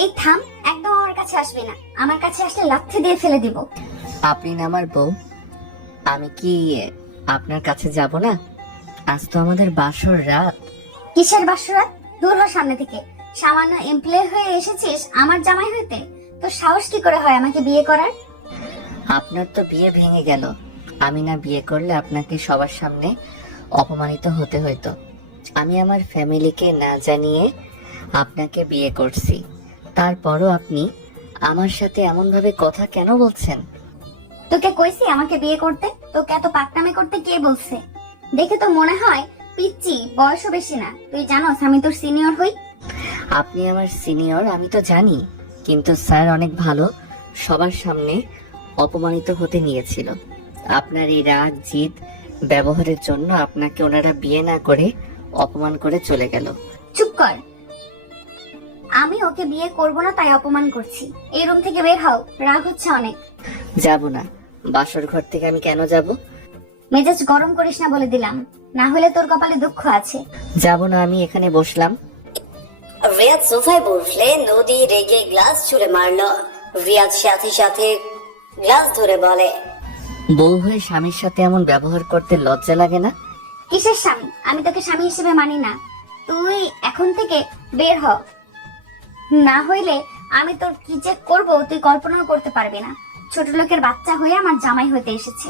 এই থাম, একদম আমার কাছে আসবে না। আমার কাছে আসলে লাথি দিয়ে ফেলে দিব। আপনি না আমার বউ, আমি কি আপনার কাছে যাব না? আজ তো আমাদের বাসর রাত। কিসের বাসরাত? দূর হ সামনে থেকে। সামান্য এমপ্লয় হয়ে এসেছিস আমার জামাই হইতে? তোর সাহস কি করে হয় আমাকে বিয়ে করার? আপনার তো বিয়ে ভেঙে গেল। আমি না বিয়ে করলে আপনাকে সবার সামনে অপমানিত হতে হতো। আমি আমার ফ্যামিলিকে না জানিয়ে আপনাকে বিয়ে করছি, তারপরও আপনি আমার সাথে এমন ভাবে কথা কেন বলছেন? তোকে কইছি আমাকে বিয়ে করতে? তোকে এত পাকনামি করতে কে বলছে? দেখে তো মনে হয় পিচ্চি, বয়সও বেশি না। তুই জানোস আমি তোর সিনিয়র হই। আপনি আমার সিনিয়র আমি তো জানি, কিন্তু স্যার অনেক ভালো, সবার সামনে অপমানিত হতে নিয়েছিল। আপনার এই রাগ জিদ ব্যবহারের জন্য আপনাকে ওনারা বিয়ে না করে অপমান করে চলে গেল। চুপ কর। আমি ওকে বিয়ে করব না তাই অপমান করছি। এই রুম থেকে বের হও, রাগ হচ্ছে অনেক। যাব না। বাসর ঘর থেকে আমি কেন যাব? মেজাজ গরম করিস না বলে দিলাম, না হলে তোর কপালে দুঃখ আছে। যাব না, আমি এখানে বসলাম। রিয়াদ সোফায় বসলে নদী রেগে গ্লাস ছুঁড়ে মারলো। রিয়াদ সাথে সাথে গ্লাস ধরে বলে, বউ হয়ে স্বামীর সাথে এমন ব্যবহার করতে লজ্জা লাগে না? কিসের স্বামী? আমি তোকে স্বামী হিসেবে মানি না। তুই এখন থেকে বের হ, না হইলে আমি তোর কি যে করবো তুই কল্পনাও করতে পারবি না। ছোট লোকের বাচ্চা হয়ে আমার জামাই হতে এসেছে।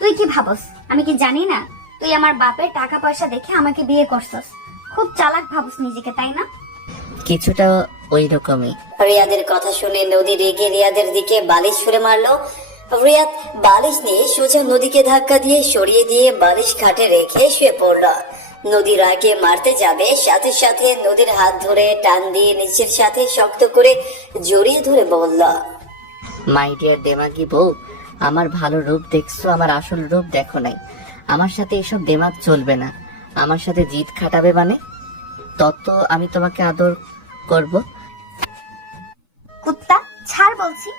তুই কি ভাবস আমি কি জানি না? তুই আমার বাপের টাকা পয়সা দেখে আমাকে বিয়ে করছস। খুব চালাক ভাবস নিজেকে, তাই না? কিছুটা ওই রকমই। রিয়াদের কথা শুনে নদী রেগে রিয়াদের দিকে বালিশ ছুঁড়ে মারলো। রিয়াদ বালিশ নিয়ে সোজা নদীকে ধাক্কা দিয়ে সরিয়ে দিয়ে বালিশ খাটে রেখে শুয়ে পড়ল। নদী রাগে মারতে যাবে, সাথে সাথে নদীর হাত ধরে টান দিয়ে নিচের সাথে শক্ত করে জড়িয়ে ধরে বলল, মাই ডিয়ার দেমাগি বউ, আমার ভালো রূপ দেখছো, আমার আসল রূপ দেখো নাই। আমার সাথে এসব দেমাগ চলবে না। আমার সাথে জিদ খাটাবে মানে? তত আমি তোমাকে আদর করব। কুত্তা, ছাড় বলছি।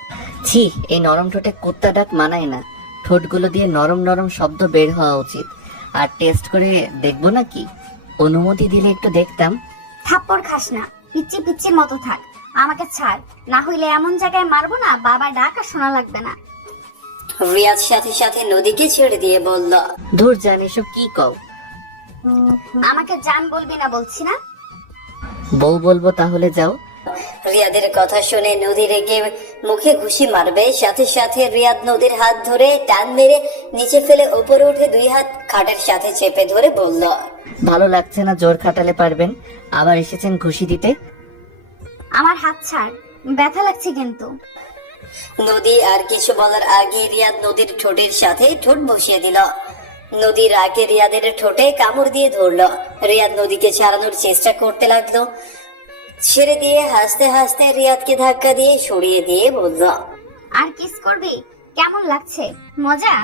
ছি, এই নরম ঠোঁটে কুত্তা ডাক মানায় না। ঠোঁটগুলো দিয়ে নরম নরম শব্দ বের হওয়া উচিত। আর টেস্ট করে দেখবো নাকি? অনুমতি দিলে একটু দেখতাম। থাপ্পড় খাস না, পিচ্চি পিচ্চির মতো থাক। আমাকে ছাড়, না হইলে এমন জায়গায় মারবো না বাবা ডাক আর শোনা লাগবে না। রিয়াদ সাথে সাথে নদীকে ছেড়ে দিয়ে বলল, দূর জান, এসব কি কও? আমাকে জান বলবি না বলছি না? বউ বলবো তাহলে যাও। রিয়াদের কথা শুনে নদী রেগে মুখে ঘুষি মারবে, সাথে সাথে রিয়াদ নদীর হাত ধরে টান মেরে নিচে ফেলে উপরে উঠে দুই হাত খাটের সাথে চেপে ধরে বলল, ভালো লাগছে না? জোর খাটালে পারবেন। আবার এসেছেন ঘুষি দিতে। আমার হাত ছাড়, ব্যথা লাগছে কিন্তু। নদী আর কিছু বলার আগে রিয়াদ নদীর ঠোঁটের সাথে ঠোঁট বসিয়ে দিল। নদীর আগে রিয়াদের ঠোঁটে কামড় দিয়ে ধরলো। রিয়াদ নদীকে ছাড়ানোর চেষ্টা করতে লাগলো। ছেড়ে দিয়ে হাসতে হাসতে রিয়াদকে ধাক্কা দিয়ে সরিয়ে দিয়ে বলল, আর কিস করবি? কেমন লাগছে? মজা?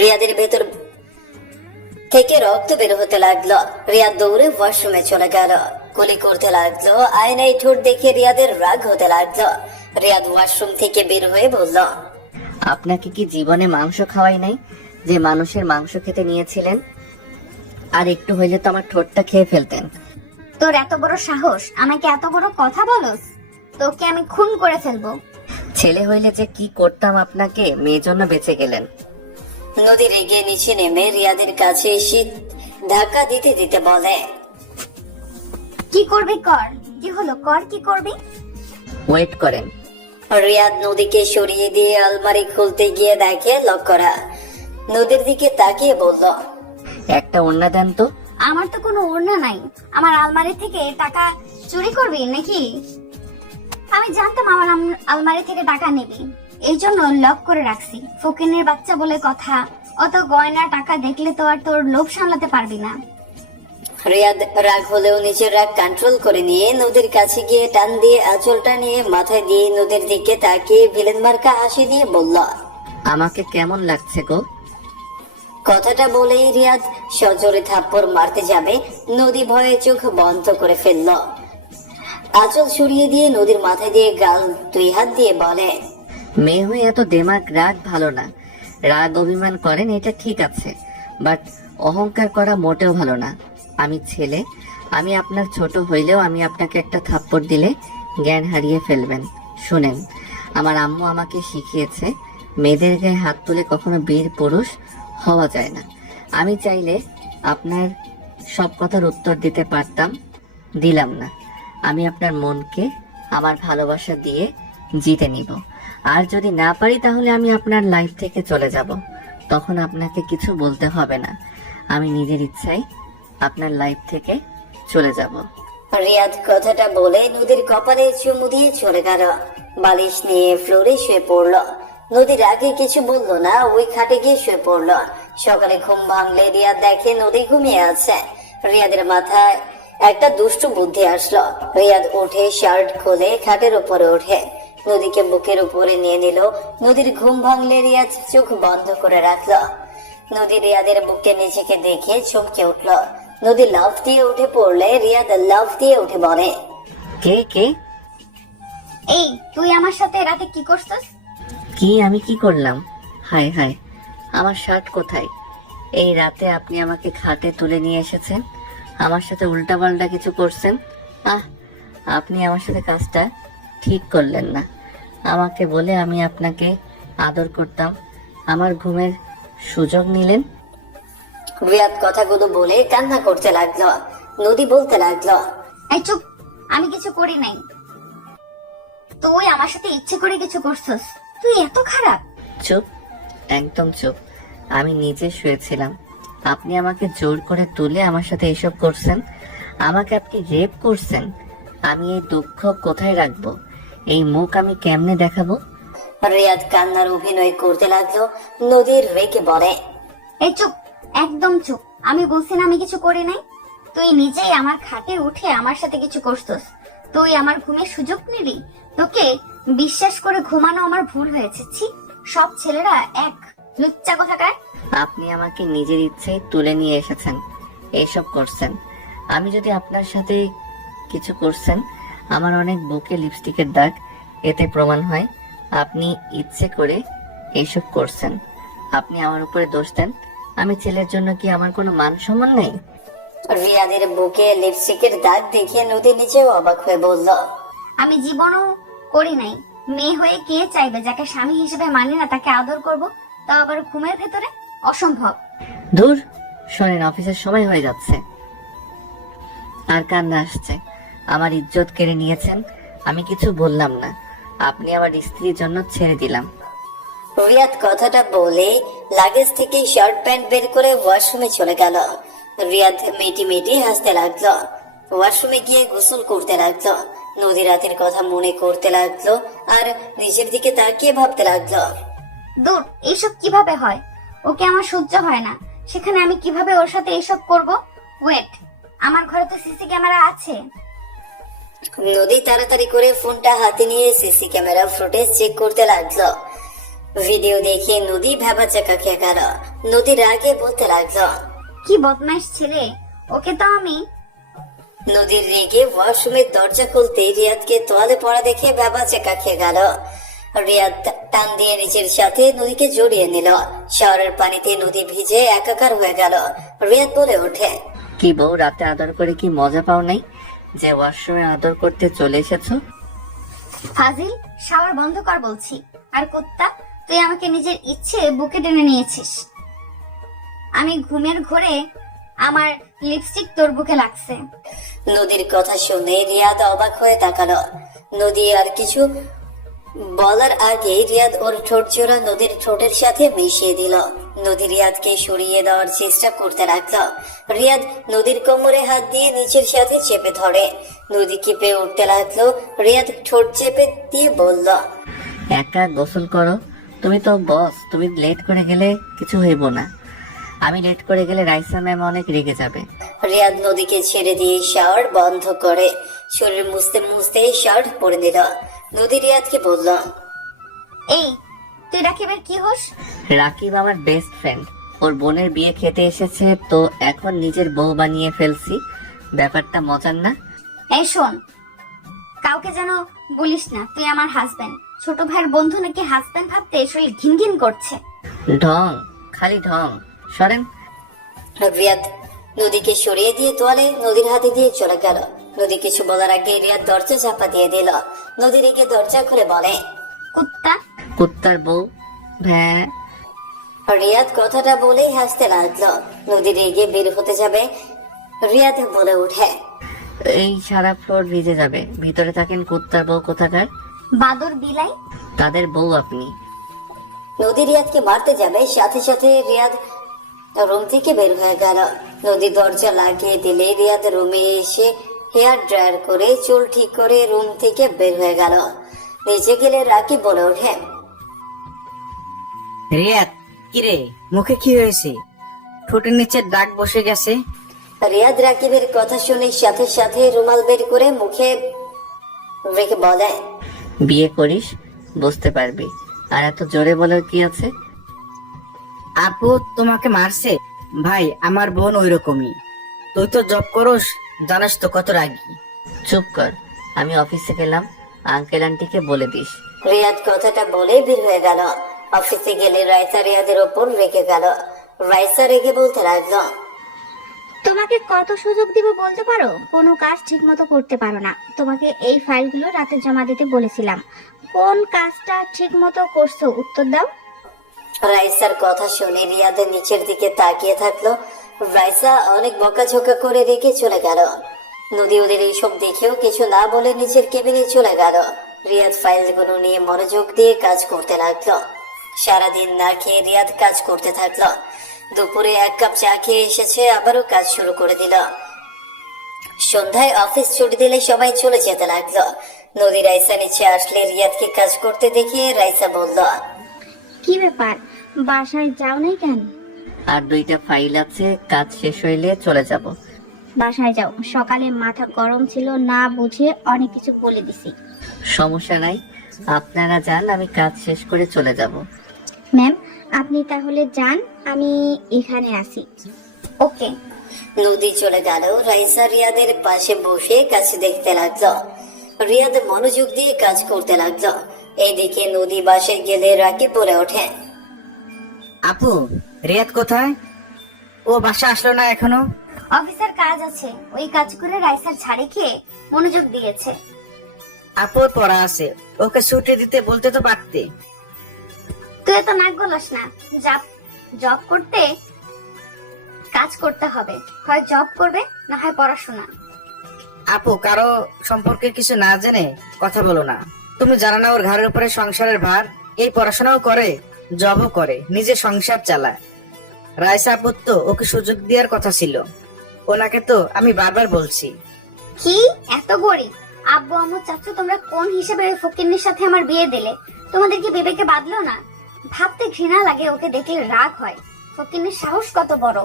রিয়াদের ভেতর থেকে রক্ত বের হতে লাগলো। রিয়াদ দৌড়ে ওয়াশরুমে চলে গেল। কুলি করতে লাগলো। আয়নায় ঠোঁট দেখে রিয়াদের রাগ হতে লাগলো। রিয়াদ ওয়াশরুম থেকে বের হয়ে বলল, আপনাকে কি জীবনে মাংস খাওয়াই নাই যে মানুষের মাংস খেতে নিয়েছিলেন? আর একটু হইলে তো আমার ঠোঁটটা খেয়ে ফেলতেন। তোর এত বড় সাহস, আমাকে এত বড় কথা বলস? তোকে আমি খুন করে ফেলবো। ছেলে হইলে যে কি করতাম আপনাকে, মেয়ের জন্য বেঁচে গেলেন। নদী রেগে নিচে নেমে রিয়াদের কাছে এসে ধাক্কা দিতে দিতে বলে, কি করবি কর। কি হলো, কর, কি করবি? ওয়েট করেন। রিয়াদ নদীকে সরিয়ে দিয়ে আলমারি খুলতে গিয়ে দেখে লক করা। নদীর দিকে তাকিয়ে বলল, একটা ওড়না দেন তো। আমার তো কোনো ওড়না নাই। আমার আলমারি থেকে টাকা চুরি করবি নাকি? আমি জানতাম আমার আলমারি থেকে টাকা নিবি, এই জন্য লক করে রাখছি। ফকিনের বাচ্চা বলে কথা। অত গয়না টাকা দেখলে তো আর তোর লোভ সামলাতে পারবি না। রিয়াদ রাগ হলেও নিজের রাগ কন্ট্রোল করে নিয়ে নদীর কাছে গিয়ে টান দিয়ে আঁচলটা নিয়ে মাথায় দিয়ে নদীর দিকে তাকিয়ে ভিলেন মার্কা হাসি দিয়ে বলল, আমাকে কেমন লাগছে গো? কথাটা বলেই রিয়াদ সজোরে থাপ্পড় মারতে যাবে। নদী ভয়ে চোখ বন্ধ করে ফেলল। আঁচল সরিয়ে দিয়ে নদীর মাথায় দিয়ে গাল দুই হাত দিয়ে বলে, মেয়ে হয়ে এত দেমাগ রাগ ভালো না। রাগ অভিমান করেন এটা ঠিক আছে, বাট অহংকার করা মোটেও ভালো না। আমি ছেলে, আমি আপনার ছোট হইলেও আমি আপনাকে একটা থাপ্পড় দিলে জ্ঞান হারিয়ে ফেলবেন। শুনেন, আমার আম্মু আমাকে শিখিয়েছে মেয়েদের গায়ে হাত তুলে কখনো বীর পুরুষ হওয়া যায় না। আমি চাইলে আপনার সব কথার উত্তর দিতে পারতাম, দিলাম না। আমি আপনার মনকে আমার ভালোবাসা দিয়ে জিতে নিব। আর যদি না পারি তাহলে আমি আপনার লাইফ থেকে চলে যাব। তখন আপনাকে কিছু বলতে হবে না। আমি নিজের ইচ্ছায় আপনার লাইফ থেকে চলে যাব। রিয়াদ কথাটা বলে নদীর কপালে চুমু দিয়ে চলে গেল। বালিশ নিয়ে ফ্লোরে শুয়ে পড়লো। নদীর আগে কিছু বললো না, ওই খাটে গিয়ে শুয়ে পড়লো। সকালে ঘুম ভাঙলে রিয়াদ দেখে নদী ঘুমিয়ে আছে। রিয়াদের মাথায় একটা দুষ্টু বুদ্ধি আসলো। রিয়াদ উঠে শার্ট খুলে খাটের উপরে ওঠে, নদীকে বুকের উপরে নিয়ে নিল। নদীর ঘুম ভাঙলে রিয়াদ চোখ বন্ধ করে রাখলো। নদী রিয়াদের বুকে নিজেকে দেখে চমকে উঠল। নদী লাফ দিয়ে উঠে পড়লে রিয়াদ লাফ দিয়ে উঠে বলে, কে কে? এই তুই আমার সাথে রাতে কি করছিস? কি আমি কি করলাম? হায় হায়, আমার শার্ট কোথায়? এই রাতে আপনি আমাকে খাটে তুলে নিয়ে এসেছেন, আমার সাথে উল্টাপাল্টা কিছু করছেন। আহ, আপনি আমার সাথে কাজটা ঠিক করলেন না। আমাকে বলে আমি আপনাকে আদর করতাম, আমার ঘুমের সুযোগ নিলেন। রিয়াদ কথাগুলো বলে কান্না করতে লাগলো। নদী বলতে লাগলো, এই চুপ, আমি কিছু করি নাই। তুই আমার সাথে ইচ্ছে করে কিছু করছিস। তুই এত খারাপ? চুপ, একদম চুপ। আমি নিজে শুয়েছিলাম, আপনি আমাকে জোর করে তুলে আমার সাথে এসব করছেন। আমাকে আপনি রেপ করছেন। আমি এই দুঃখ কোথায় রাখবো? এই মুখ আমি কেমনে দেখাবো? রিয়াদ কান্নার অভিনয় করতে লাগলো। নদীর রেগে বলে, এই চুপ, একদম চুপ। আমি বলছি না আমি কিছু করি নাই। তুই নিজেই আমার খাটে উঠে আমার সাথে কিছু করছিস। তুই আমার ঘুমের সুযোগ নিলি। তোকে বিশ্বাস করে ঘুমানো আমার ভুল হয়েছে। ছি, সব ছেলেরা এক, লুচ্চা কোথাকার। আপনি আমাকে নিজের ইচ্ছেই তুলে নিয়ে এসেছেন, এইসব করছেন। আমি যদি আপনার সাথে কিছু করছেন, আমার অনেক বুকে লিপস্টিকের দাগ, এতে প্রমাণ হয় আপনি ইচ্ছে করে এইসব করছেন। আপনি আমার উপরে দোষ দেন। আমি ছেলের জন্য কি আমার কোনো মান সম্মান নেই? রিয়াদের বুকে লিপস্টিকের দাগ দেখে নদী নিজেও অবাক হয়ে বলল, আমি জীবনও করি নাই। মেয়ে হয়ে কে চাইবে যাকে স্বামী হিসেবে মানি না তাকে আদর করব, তাও আবার ঘুমের ভেতরে? অসম্ভব। দূর শোনেন, অফিসের সময় হয়ে যাচ্ছে। আর কান্না আসছে। আমার ইজ্জত কেড়ে নিয়েছেন, আমি কিছু বললাম না। আপনি আমার স্ত্রীর জন্য ছেড়ে দিলাম। রিয়াদ কথাটা বলে লাগেজ থেকে শার্ট প্যান্ট বের করে ওয়াশরুমে চলে গেল। রিয়াদ মেটি মেটি হাসতে লাগলো। ওয়াশরুমে গিয়ে গোসল করতে লাগলো। নদী রাতের কথা মনে করতে লাগলো আর নিজের দিকে তাকিয়ে ভাবতে লাগলো। দূর, এইসব কিভাবে হয়? ওকে আমার সহ্য হয় না, সেখানে আমি কিভাবে ওর সাথে এসব করব? ওয়েট, আমার ঘরে তো সিসি ক্যামেরা আছে। নদী তাড়াতাড়ি করে ফোনটা হাতে নিয়ে সিসি ক্যামেরা ফুটেজ চেক করতে লাগলো। ভিডিও দেখে নদী ভেবাচাকা খেয়ে গেল। নদী রাগে বলতে লাগলো, কি বদমাইশ ছেলে! ওকে তো আমি। নদীর রেগে ওয়াশরুমের দরজা খুলতে রিয়াদকে তোয়ালে পড়া দেখে ভেবাচাকা খেয়ে গেল। রিয়াদ টান দিয়ে নিজের সাথে নদীকে জড়িয়ে নিল। শাওয়ারের পানিতে নদী ভিজে একাকার হয়ে গেল। রিয়াদ বলে ওঠে, কি বউ, রাতে আদর করে কি মজা পাও নাই যে ওয়াশরুমে আদর করতে চলে এসেছো? ফাজিল, শাওয়ার বন্ধ কর বলছি। আর কুত্তা, তুই আমাকে নিজের ইচ্ছে বুকে টেনে নিয়েছিস। আমি ঘুমের ঘোরে আমার লিপস্টিক তোর বুকে লাগছে। নদীর কথা শুনে রিয়াদ অবাক হয়ে তাকালো। নদী আর কিছু বলার আগে রিয়াদ ওর ঠোঁট জোড়া নদীর ঠোঁটের সাথে মিশিয়ে দিল। নদী রিয়াদকে সরিয়ে দেওয়ার চেষ্টা করতে লাগলো। রিয়াদ নদীর কোমরে হাত দিয়ে নিচের সাথে চেপে ধরে। নদী কেঁপে উঠতে লাগলো। রিয়াদ ঠোঁট চেপে দিয়ে বলল, একা গোসল করো, তুমি তো বস, তুমি লেট করে গেলে কিছু হইব না। আমি লেট করে গেলে রাইসা ম্যাম অনেক রেগে যাবে। রিয়াদ নদীকে ছেড়ে দিয়ে শাওয়ার বন্ধ করে শরীর মুছতে মুছতে শার্ট পরে দিল। নদী রিয়াদকে বলল, এই, তুই রাকিবের কি হোস? রাকিব আমার বেস্ট ফ্রেন্ড, ওর বোনের বিয়ে খেতে এসেছে তো এখন নিজের বউ বানিয়ে ফেলছি। ব্যাপারটা মজার না? এই শোন, কাউকে যেন বলিস না তুই আমার হাজবেন্ড। ছোট ভাইয়ের বন্ধু নাকি হাজবেন্ড ভাবতে শরীর ঘিন ঘিন করছে। ঢং, খালি ঢং, সরেন। রিয়াদ নদীকে সরিয়ে দিয়ে তোয়ালে নদীর হাতে দিয়ে চলে গেল। নদী কিছু বলার আগে রিয়াদ দরজা চাপা দিয়ে দিল। নদী রেগে দরজা খুলে বলে, কুত্তা। কুত্তার বউ। হ্যাঁ। রিয়াদ কথাটা বলেই হাসতে লাগলো। নদী রেগে বের হতে যাবে, রিয়াদ বলে ওঠে, এই সারা ফ্লোর ভিজে যাবে, ভিতরে থাকেন কুত্তার বউ কোথাকার। বাদর বিলাই। তাদের বউ আপনি। নদী রিয়াদকে মারতে যাবে, সাথে সাথে রিয়াদ রুম থেকে বের হয়ে গেল। নদী দরজা লাগিয়ে দিলে রিয়াদ রুমে এসে হেয়ার ড্রায়ার করে চুল ঠিক করে রুম থেকে বের হয়ে গেল। নিচে গেলে রাকিব বলে ওঠে, রিয়াদ, কিরে মুখে কি হয়েছে? ঠোঁটের নিচে দাগ বসে গেছে। রিয়াদ রাকিবের কথা শুনে সাথে সাথে রুমাল বের করে মুখে রেখে বলে, বিয়ে করিস, বুঝতে পারবি। আর এত জোরে বলার কি আছে? আপু তোমাকে মারছে? ভাই আমার বোন ওই রকমই। তুই তো জব করস, জানাস তো কত রাগী। চুপ কর, আমি অফিসে গেলাম, আঙ্কেল আন্টিকে বলে দিস। রিয়াদ কথাটা বলে বের হয়ে গেল। অফিসে গেলে রাইসা রিয়াদের ওপর রেখে গেল। রাইসা রেগে বলতে লাগলো, তোমাকে কত সুযোগ দিব বলতে পারো? কোনো কাজ ঠিক মতো করতে পারো না। তোমাকে এই ফাইলগুলো রাতে জমা দিতে বলেছিলাম, কোন কাজটা ঠিক মতো করছো উত্তর দাও। রাইসার কথা শুনে রিয়াদের নিচের দিকে তাকিয়ে থাকলো। রাইসা অনেক বকাঝোকা করে রেখে চলে গেল। নদী ওদের এইসব দেখেও কিছু না বলে নিচের কেবিনে চলে গেল। রিয়াদ ফাইলগুলো নিয়ে মনোযোগ দিয়ে কাজ করতে লাগলো। সারাদিন না খেয়ে রিয়াদ কাজ করতে থাকলো। দুপুরে 1 কাপ চা খেয়ে এসেছে, আবারও কাজ শুরু করে দিল। সন্ধ্যায় অফিস ছুটি দিলে সবাই চলে যেতে লাগলো। নদী রাইসা নিচে আসলে রিয়াদকে কাজ করতে দেখে রাইসা বলল, কি ব্যাপার, বাসায় যাও নাই কেন? আর 2টা ফাইল আছে, কাজ শেষ হইলে চলে যাব। বাসায় যাও, সকালে মাথা গরম ছিল, না বুঝে অনেক কিছু বলে দিছি। সমস্যা নাই, আপনারা যান, আমি কাজ শেষ করে চলে যাব। ম্যাম আপনি তাহলে যান, আমি এখানে আছি। ওকে। নদী চলে গেল। রাইসা রিয়াদের পাশে বসে কাজ দেখতে লাগলো। রিয়াদ মনোযোগ দিয়ে কাজ করতে লাগলো। এইদিকে নদী বাসায় গেলে রাকিব বলে ওঠে, আপু রিয়াদ কোথায়? ও বাসা আসলো না এখনো? অফিসের কাজ আছে, ওই কাজ করে রাইসার ঝাড়ি খেয়ে মনোযোগ দিয়েছে। আপুর পড়া আছে, ওকে ছুটি দিতে বলতে তো পারতে। তুই এত নাক গলাস না। জব করতে কাজ করতে হবে, হয় জব করবে না হয় পড়াশোনা। আপু কারো সম্পর্কে কিছু না জেনে কথা বলো না। তুমি জানো না ওর ঘরের উপরে সংসারের ভার? এই পড়াশোনাও করে, জবও করে, নিজে সংসার চালায়। রাইসা আপুর তো ওকে সুযোগ দেওয়ার কথা ছিল। ওনাকে তো আমি বারবার বলছি। কি এত গরিব? আব্বু আম্মু চাচ্ছ তোমরা কোন হিসেবে ওই ফকিন্নির সাথে আমার বিয়ে দিলে? তোমাদের কি বিবেকে বাঁধলো না? ভাবতে ঘৃণা লাগে, ওকে দেখলে রাগ হয়। ফকিন্নির সাহস কত বড়!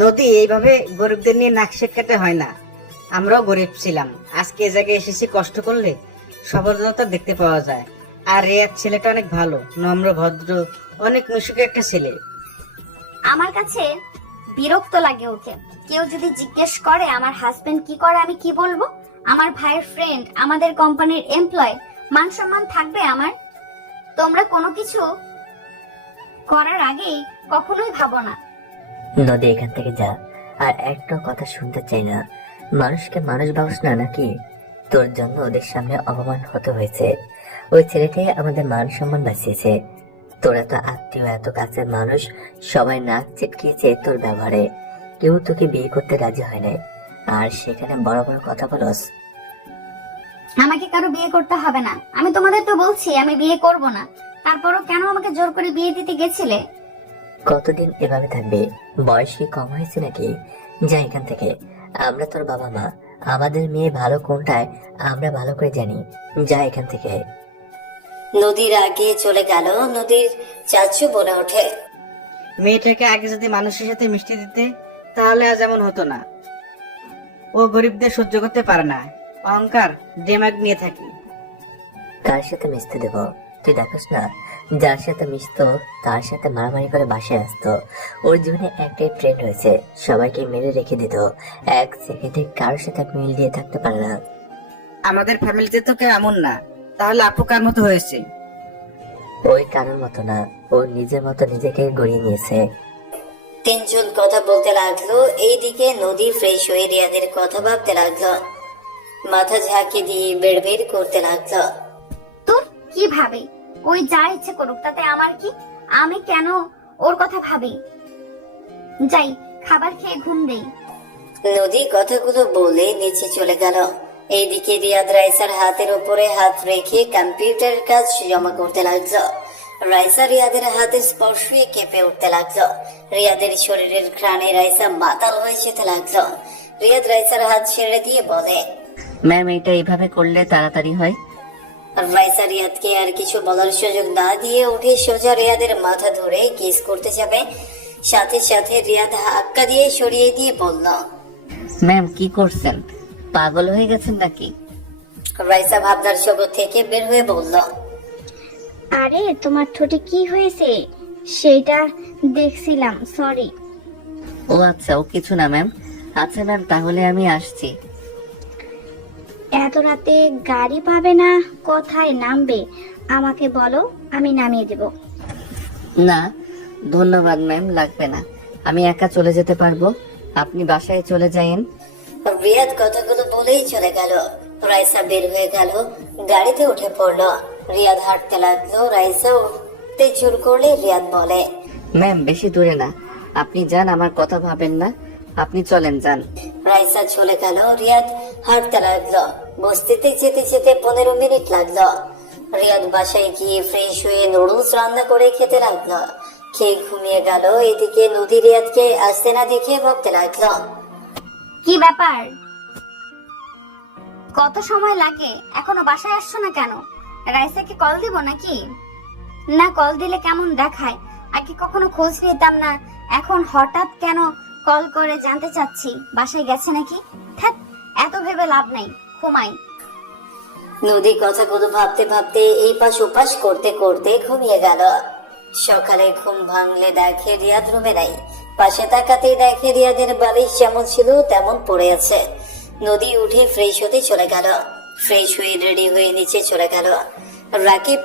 নদী, এইভাবে গরিবদের নিয়ে নাক সেটকাতে হয় না। আমরাও গরিব ছিলাম, আজকে এ জায়গায় এসেছি। কষ্ট করলে সফলতা দেখতে পাওয়া যায়। আর রিয়াদ ছেলেটা অনেক ভালো, নম্র, ভদ্র, অনেক মিশুকে একটা ছেলে। আমার কাছে বিরক্ত লাগে ওকে। কেউ যদি জিজ্ঞেস করে আমার হাজবেন্ড কি করে, আমি কি বলবো? আমার ভাইয়ের ফ্রেন্ড, আমাদের কোম্পানির এমপ্লয়, মান সম্মান থাকবে আমার? তোমরা কোনো কিছু করার আগেই কখনোই ভাবো না। নদী, এখান থেকে যা, আর একটা কথা শুনতে চাই না। মানুষকে মানুষ ভাবস না নাকি? তোর জন্য ওদের সামনে অপমান হতে হয়েছে। ওই ছেলেটাই আমাদের মান সম্মান বাঁচিয়েছে। তোর এত আত্মীয়, এত কাছের মানুষ, সবাই নাক চিটকিয়েছে তোর ব্যবহারে। কেউ তোকে বিয়ে করতে রাজি হয় নাই, আর সেখানে বড় বড় কথা বলস। আমাকে কারো বিয়ে করতে হবে না। আমি তোমাদের তো বলছি আমি বিয়ে করব না, তারপরও কেন আমাকে জোর করে বিয়ে দিতে গেছিলে? কতদিন এভাবে থাকবে? বয়স কি কম হয়েছে নাকি? যা এখান থেকে। আমরা তোর বাবা মা, আমাদের মেয়ে ভালো কোনটায় আমরা ভালো করে জানি। যা এখান থেকে। নদীর আগে চলে গেল। নদীর চাচু বলে ওঠে, মেয়েটাকে আগে যদি মানুষের সাথে মিষ্টি দিতে, তাহলে আজ এমন হতো না। ও গরিবদের সহ্য করতে পারে না, অহংকার ডেমাগ নিয়ে থাকি। কার সাথে মিশতে দেব? তুই দেখোস না, যার সাথে মিশতো তার সাথে মারামারি করে বাসায় আসতো। ওর জীবনে একটাই ট্রেন্ড হয়েছে, সবাইকে মেরে রেখে দিত। এক সেকেন্ডে কারোর সাথে মিল দিয়ে থাকতে পারে না। আমাদের ফ্যামিলিতে তো কেউ এমন না, তাহলে আপু কার মতো হয়েছে? ওই কারোর মতো না, ও নিজের মতো নিজেকে গড়িয়ে নিয়েছে। তিনজন কথা বলতে লাগলো। এইদিকে নদী ফ্রেশ হয়ে রিয়াদের কথা ভাবতে লাগলো, মাথা ঝাঁকি দিয়ে বেড় করতে লাগলো। তোর কি ভাবে? ওই যা ইচ্ছে করুক, তাতে আমার কি? আমি কেন ওর কথা ভাবি? যাই, খাবার খেয়ে ঘুম দেই। নদী কথাগুলো বলে নিচে চলে গেল। এইদিকে রিয়াদ রাইসার হাতের উপরে হাত রেখে কম্পিউটারের কাজ জমা করতে লাগলো। রাইসা রিয়াদের হাতের স্পর্শে কেঁপে উঠতে লাগলো। রিয়াদের শরীরের ঘ্রাণে রাইসা মাতাল হয়ে যেতে লাগলো। রিয়াদ রাইসার হাত ছেড়ে দিয়ে বলে, ম্যাম এটা এইভাবে করলে তাড়াতাড়ি হয়। রাইসা রিয়াদকে আর কিছু বলার সুযোগ না দিয়ে উঠে সোজা রিয়াদের মাথা ধরে কিস করতে যাবে। সাথে সাথে রিয়াদ হাক্কা দিয়ে সরিয়ে দিয়ে বলল, ম্যাম কি করছেন? পাগল হয়ে গেছেন নাকি? রাইসা ভাবনার জগৎ থেকে বের হয়ে বলল, আরে তোমার ঠোঁটে কি হয়েছে সেটা দেখছিলাম, সরি। ও আচ্ছা, ও কিছু না ম্যাম। আচ্ছা ম্যাম, তাহলে আমি আসছি। এত রাতে গাড়ি পাবে না, কোথায় নামবে আমাকে বলো, আমি নামিয়ে দেব। না ধন্যবাদ ম্যাম, লাগবে না। আমি একা চলে যেতে পারবো, আপনি বাসায় চলে যাইন। রিয়াদ কথাগুলো বলেই চলে গেল। রাইসা বের হয়ে গেল, গাড়িতে উঠে পড়লো। রিয়াদ হাঁটতে লাগলো। রাইসা উঠতে জোর করলে রিয়াদ বলে, ম্যাম বেশি দূরে না, আপনি যান, আমার কথা ভাবেন না, আপনি চলেন, যান। রাইসা চলে গেল। রিয়াদ হাঁটতে লাগলো। বস্তিতে যেতে যেতে 15 মিনিট লাগলো। রিয়াদ বাসায় গিয়ে ফ্রেশ হয়ে নুডলস রান্না করে খেতে লাগলো। খেয়ে ঘুমিয়ে গেল। এদিকে নদী রিয়াদকে আসতে না দেখে ভাবতে লাগলো, কি ব্যাপার? কত সময় লাগে? এখনো বাসায় আসছো না কেন? রাইসাকে কল দিব নাকি? না, কল দিলে কেমন দেখায়? আগে কখনো খোঁজ নিতাম না, এখন হঠাৎ কেন কল করে জানতে চাচ্ছি বাসায় গেছে নাকি? ধ্যাৎ, এত ভেবে লাভ নাই, ঘুমাই। নদী কথাগুলো ভাবতে ভাবতে এই পাশ ওপাশ করতে করতে ঘুমিয়ে গেল। সকালে ঘুম ভাঙলে দেখে রিয়াদ রুমে নাই। পাশে তাকাতেই দেখে রিয়াদের বালিশ যেমন ছিল তেমন পড়ে আছে। নদী উঠে ফ্রেশ হতে চলে গেল। ফ্রেশ হয়ে রেডি হয়ে নিচে চলে গেল। রাকিব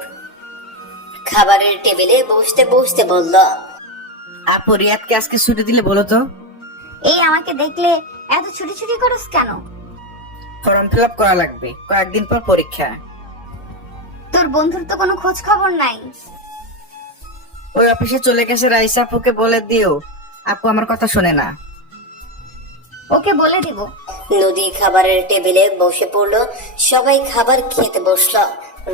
খাবারের টেবিলে বসতে বসতে বলল, আপু রিয়াদকে আজকে ছুটি দিলে বলো তো? এই আমাকে দেখলে এত ছুটি ছুটি করস কেন? ফর্ম ফিল আপ করা লাগবে, কয়েকদিন পর পরীক্ষা। তোর বন্ধুর তো কোনো খোঁজ খবর নাই। ওই অফিসে চলে গেছে। রাইসা আপুকে বলে দিও, আপু আমার কথা শোনে না। ওকে বলে দিব। নদী খাবারের টেবিলে বসে পড়লো। সবাই খাবার খেতে বসলো।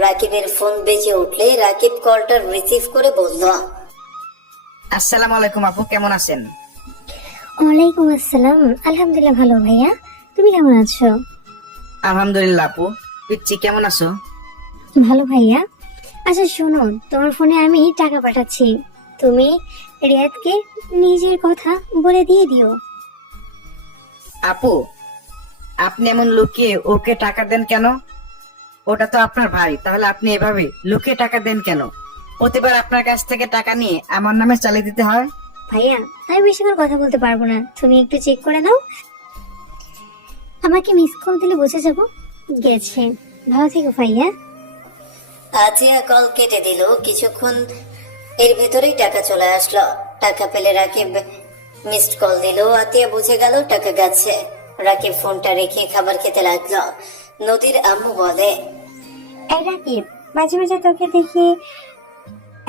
রাকিবের ফোন বেজে উঠলে রাকিব কলটা রিসিভ করে বলল, আসসালামু আলাইকুম আপু, কেমন আছেন? ওয়ালাইকুম আসসালাম, আলহামদুলিল্লাহ ভালো ভাইয়া, তুমি কেমন আছো? আলহামদুলিল্লাহ আপু। পিচ্ছি কেমন আছো? ভালো ভাইয়া। আচ্ছা শোনো, তোমার ফোনে আমি টাকা পাঠাচ্ছি, তুমি রিয়াদকে নিজের কথা বলে দিয়ে দিও। আপু আপনি এমন লুকিয়ে ওকে টাকা দেন কেন? ওটা তো আপনার ভাই, তাহলে আপনি এভাবে লুকিয়ে টাকা দেন কেন? প্রতিবার আপনার কাছ থেকে টাকা নিয়ে আমার নামে চালিয়ে দিতে হয়। ভাইয়া আমি বেশিক্ষণ কথা বলতে পারবো না, তুমি একটু চেক করে দাও। আমাকে মিস কল দিলে বুঝে যাবো। গেছে, ভালো থেকো ভাইয়া। আতিয়া কল কেটে দিল। কিছুক্ষণ এর ভেতরেই টাকা চলে আসলো। টাকা পেলে রাকিব মিসড কল দিল। আতিয়া বুঝে গেল টাকা গেছে। রাকিব ফোনটা রেখে খাবার খেতে লাগলো। নদীর আম্মু বলে, এই রাকিব, মাঝে মাঝে তোকে দেখি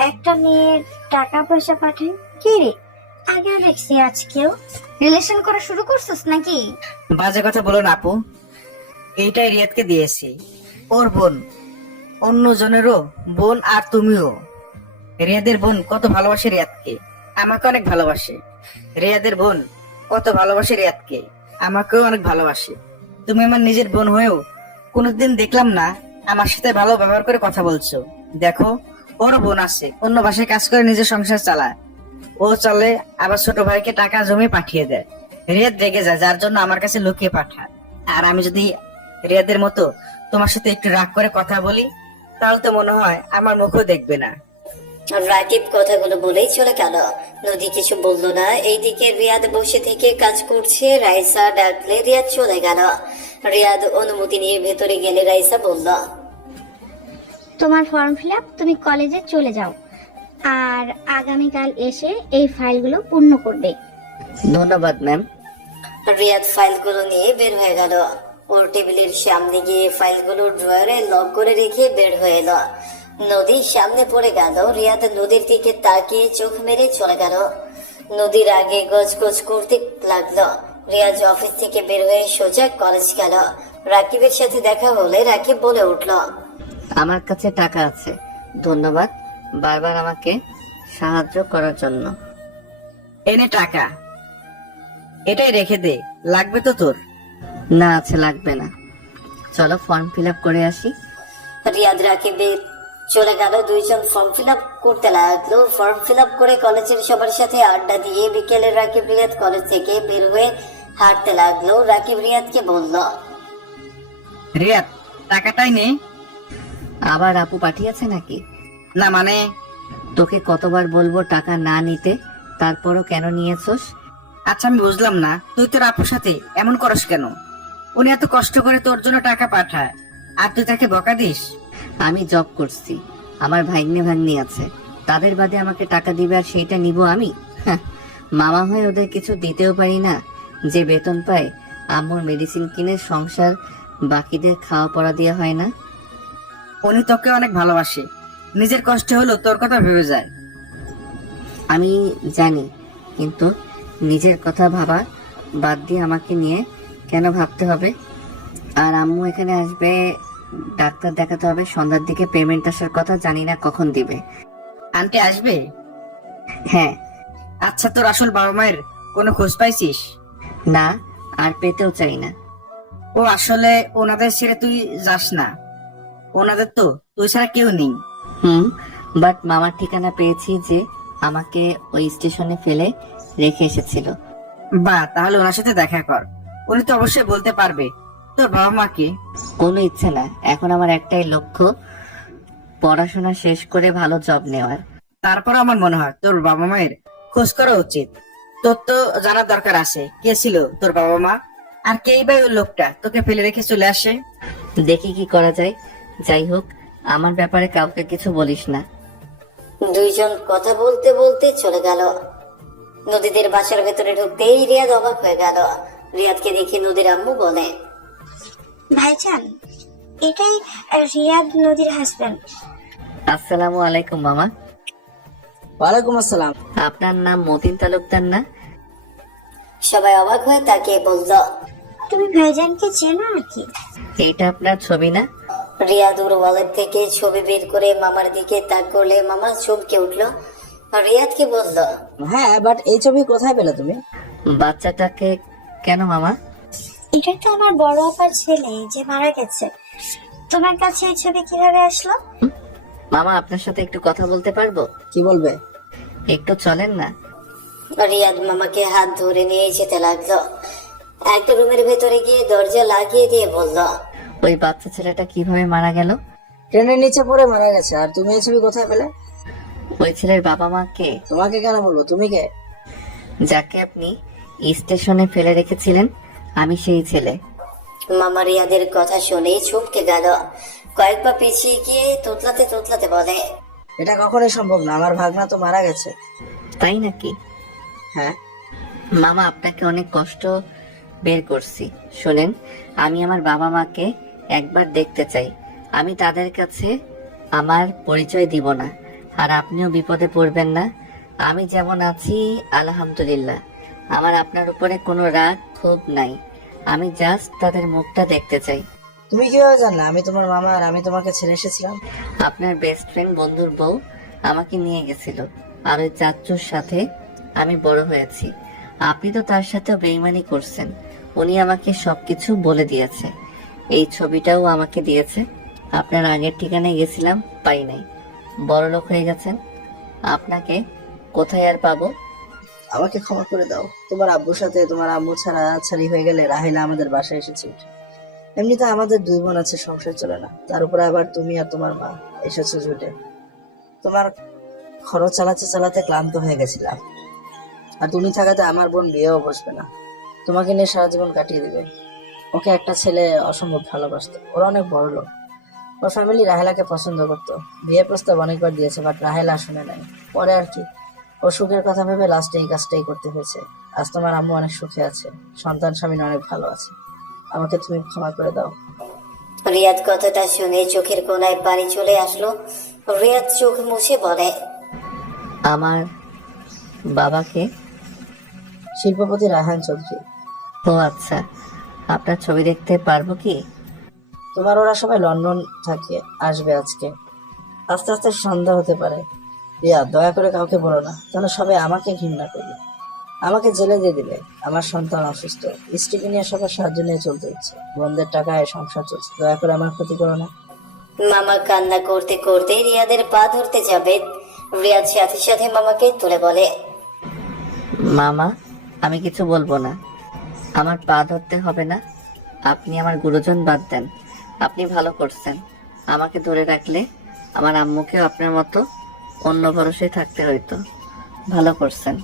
একটা মেয়ের টাকা পয়সা পাঠায়, কে রে? আগেও দেখছি, আজকেও। রিলেশন করা শুরু করছিস নাকি? বাজে কথা বলো না আপু, এইটাই রিয়াদকে দিয়েছি। ওর বোন অন্য জনেরও বোন, আর তুমিও। রিয়াদের বোন কত ভালোবাসে রিয়াদকে, আমাকে অনেক ভালোবাসে। রিয়াদের বোন কত ভালোবাসে রিয়াদকে, আমাকেও অনেক ভালোবাসে। তুমি আমার নিজের বোন হয়েও কোনোদিন দেখলাম না আমার সাথে ভালো ব্যবহার করে কথা বলছো। দেখো, ওরও বোন আছে, অন্য বাসায় কাজ করে নিজের সংসার চালায়। ও চলে, আবার ছোট ভাইকে টাকা জমিয়ে পাঠিয়ে দেয়। রিয়াদ রেগে যায়, যার জন্য আমার কাছে লুকিয়ে পাঠায়। আর আমি যদি রিয়াদের মতো তোমার সাথে একটু রাগ করে কথা বলি, তাহলে তো মনে হয় আমার মুখও দেখবে না। রাকিব কথাগুলো বলেই চলে গেল। নদী কিছু বললো না। এইদিকে রিয়াদ বসে থেকে কাজ করছে। রাইসা ডাকলে রিয়াদ চলে গেল। রিয়াদ অনুমতি নিয়ে ভেতরে গেলে রাইসা বলল, তোমার ফর্ম ফিল আপ, তুমি কলেজে চলে যাও, আর আগামীকাল এসে এই ফাইলগুলো পূর্ণ করবে। ধন্যবাদ ম্যাম। রিয়াদ ফাইলগুলো নিয়ে বের হয়ে গেল। ওর টেবিলের সামনে গিয়ে ফাইলগুলো ড্রয়ারে লক করে রেখে বের হয়ে এলো। নদীর সামনে পড়ে গেল। রিয়াদ নদীর দিকে তাকিয়ে চোখ মেরে চলে গেল। নদীর আগে গজগজ করতে লাগলো। রিয়াজ অফিস থেকে বের হয়ে সোজা কলেজ গেল। রাকিবের সাথে দেখা হলে রাকিব বলে উঠল, আমার কাছে টাকা আছে, ধন্যবাদ বারবার আমাকে সাহায্য করার জন্য। এনে টাকা, এটাই রেখে দে, লাগবে তো তোর? না আছে, লাগবে না। চলো ফর্ম ফিল আপ করে আসি। রিয়াদ রাকিবে চলে গেল। দুইজন ফর্ম ফিল আপ করতে লাগলো। ফর্ম ফিল আপ করে কলেজের সবার সাথে আড্ডা দিয়ে বিকেলে রাকিব রিয়াদ কলেজ থেকে বের হয়ে হাঁটতে লাগলো। রাকিব রিয়াদকে বলল, রিয়াদ, টাকাটাই নে। আবার আপু পাঠিয়েছে নাকি? না মানে, তোকে কতবার বলবো টাকা না নিতে, তারপরও কেন নিয়েছস? আচ্ছা আমি বুঝলাম না, তুই তোর আপুর সাথে এমন করস কেন? উনি এত কষ্ট করে তোর জন্য টাকা পাঠায়, আর তুই তাকে বকা দিস? আমি জব করছি, আমার ভাগ্নে ভাগ্নি আছে, তাদের বাদে আমাকে টাকা দিবে আর সেইটা নিব আমি? হ্যাঁ, মামা হয়ে ওদের কিছু দিতেও পারি না। যে বেতন পায় আম্মুর মেডিসিন কিনে সংসার বাকিদের খাওয়া পড়া দেওয়া হয় না। উনি তোকে অনেক ভালোবাসে, নিজের কষ্ট হলো তোর কথা ভেবে যায়। আমি জানি, কিন্তু নিজের কথা ভাবা বাদ দিয়ে আমাকে নিয়ে কেন ভাবতে হবে? আর আম্মু এখানে আসবে, ডাক্তার দেখাতে হবে, সন্ধ্যার দিকে পেমেন্ট আসার কথা, জানি না কখন দিবে। আন্টি আসবে? হ্যাঁ। আচ্ছা, তোর আসল বাবা মায়ের কোনো খোঁজ পাইছিস? না, আর পেতেও চাই না। ও আসলে ওনাদের ছেড়ে তুই যাস না, ওনাদের তো তুই ছাড়া কেউ নেই। বাট মামার ঠিকানা পেয়েছি যে আমাকে ওই স্টেশনে ফেলে রেখে এসেছিল। বা তাহলে ওনার সাথে দেখা কর, উনি তো অবশ্যই বলতে পারবে তোর বাবা মাকে। কোনো ইচ্ছে না, এখন আমার একটাই লক্ষ্য, পড়াশোনা শেষ করে ভালো জব নেওয়ার। তারপর আমার মনে হয় তোর বাবা মায়ের খোঁজ করা উচিত। তোর তো জানার দরকার আছে কে ছিল তোর বাবা মা, আর কেই বা ওই লোকটা তোকে ফেলে রেখে চলে আসে। দেখি কি করা যায়। যাই হোক, আমার ব্যাপারে কাউকে কিছু বলিস না। দুইজন কথা বলতে বলতে চলে গেল। নদীদের বাসার ভেতরে ঢুকতেই রিয়াদ অবাক হয়ে গেল। রিয়াদকে দেখে নদীর আম্মু বলে, ভাইজান, এটাই রিয়াদ নদীর হাজবেন্ড। আসসালামু আলাইকুম মামা। ওয়ালাইকুম আসসালাম। আপনার নাম মতিন তালুকদার না? সবাই অবাক হয়ে তাকে বলল, তুমি ভাইজানকে চেনো নাকি? এইটা আপনার ছবি না? রিয়াদ ওর ওয়ালেট থেকে ছবি বের করে মামার দিকে তাক করলে মামা চমকে উঠলো। রিয়াদকে বলল, হ্যাঁ, বাট এই ছবি কোথায় পেলে তুমি? বাচ্চাটাকে কেন মামা? এটা তো আমার বড় আপার ছেলে যে মারা গেছে। তোমার কাছে এই ছবি কিভাবে আসলো? মামা আপনার সাথে একটু কথা বলতে পারবো? কি বলবে? একটু চলেন না। রিয়াদ মামাকে হাত ধরে নিয়ে যেতে লাগলো। একটা রুমের ভেতরে গিয়ে দরজা লাগিয়ে দিয়ে বলল, ওই বাচ্চা ছেলেটা কিভাবে মারা গেল? ট্রেনের নিচে পড়ে মারা গেছে। আর তুমি এই ছবি কোথায় পেলে? ওই ছেলের বাবা মা কে? তোমাকে কেন বলবো, তুমি কে? যাকে আপনি স্টেশনে ফেলে রেখেছিলেন, আমি সেই ছেলে। মামা রিয়াদের কথা শুনেই চমকে গেল। কয়েকবার পিছিয়ে গিয়ে তোতলাতে তোতলাতে বলে, এটা কখনোই সম্ভব না, আমার ভাগনা তো মারা গেছে। তাই নাকি? হ্যাঁ। মামা আপনাকে অনেক কষ্ট বের করছি। শোনেন, আমি আমার বাবা মাকে একবার দেখতে চাই। আমি তাদের কাছে আমার পরিচয় দিব না, আর আপনিও বিপদে পড়বেন না। আমি যেমন আছি আলহামদুলিল্লাহ, আমার আপনার উপরে কোনো রাগ ক্ষোভ নাই। আমি জাস্ট তাদের মুখটা দেখতে চাই। তুমি কিভাবে জানলে আমি তোমার মামা আর আমি তোমাকে ছেড়ে এসেছিলাম? আপনার বেস্ট ফ্রেন্ড বন্ধুর বউ আমাকে নিয়ে গেছিল, আর ওই চাচ্চুর সাথে আমি বড় হয়েছি। আপনি তো তার সাথেও বেইমানি করছেন। উনি আমাকে সবকিছু বলে দিয়েছে, এই ছবিটাও আমাকে দিয়েছে। আপনার আগের ঠিকানায় গেছিলাম, পাই নাই। বড়লোক হয়ে গেছেন, আপনাকে কোথায় আর পাবো? আমাকে ক্ষমা করে দাও। তোমার আব্বুর সাথে তোমার আম্মু ছাড়া ছাড়ি হয়ে গেলে রাহিলা আমাদের বাসায় এসেছে। এমনিতে আমাদের দুই বোন আছে, সংসার চলে না, তার উপরে আবার তুমি আর তোমার মা এসেছো জুটে। তোমার খরচ চালাতে চালাতে ক্লান্ত হয়ে গেছিলাম, আর তুমি থাকাতে আমার বোন বিয়েও বসবে না, তোমাকে নিয়ে সারা জীবন কাটিয়ে দিবে। ওকে একটা ছেলে অসম্ভব ভালোবাসতো, ওরা অনেক বড় লোক। ওর ফ্যামিলি রাহেলাকে পছন্দ করতো, বিয়ে প্রস্তাব অনেকবার দিয়েছে, বাট রাহেলা শুনে নাই। পরে আর কি, ও সুখের কথা ভেবে লাস্টে এই কাজটাই করতে হয়েছে। আজ তোমার আম্মু অনেক সুখে আছে, সন্তান স্বামী অনেক ভালো আছে। আমাকে তুমি ক্ষমা করে দাও। রিয়াদ কথাটা শুনে চোখের কোণায় পানি চলে আসলো। রিয়াদ চোখ মুছে বলে, আমার বাবাকে? শিল্পপতি রায়হান চৌধুরী। ও আচ্ছা, আপনার ছবি দেখতে পারবো কি? তোমার ওরা সবাই লন্ডন থাকে, আসবে আজকে। আস্তে আস্তে সন্ধ্যা হতে পারে। রিয়া, দয়া করে কাউকে বলো না, তাহলে সবাই আমাকে ঘৃণা করবে, আমাকে জেলে দিয়ে দিবে। আমার সন্তান অসুস্থ, স্ত্রীকে নিয়ে সবার সাহায্য নিয়ে চলতে হচ্ছে, বন্ধের টাকায় সংসার চলছে, দয়া করে আমার ক্ষতি করো না। মামা কান্না করতে করতে রিয়াদের পা ধরতে যাবে। রিয়াদ সাথে সাথে মামাকে তুলে বলে, মামা, আমি কিছু বলবো না, আমার পা ধরতে হবে না। আপনি আমার গুরুজন, বাদ দেন। আপনি ভালো করছেন, আমাকে ধরে রাখলে আমার আম্মুকেও আপনার মতো অন্য ভরসায় থাকতে হইতো। ভালো করছেন,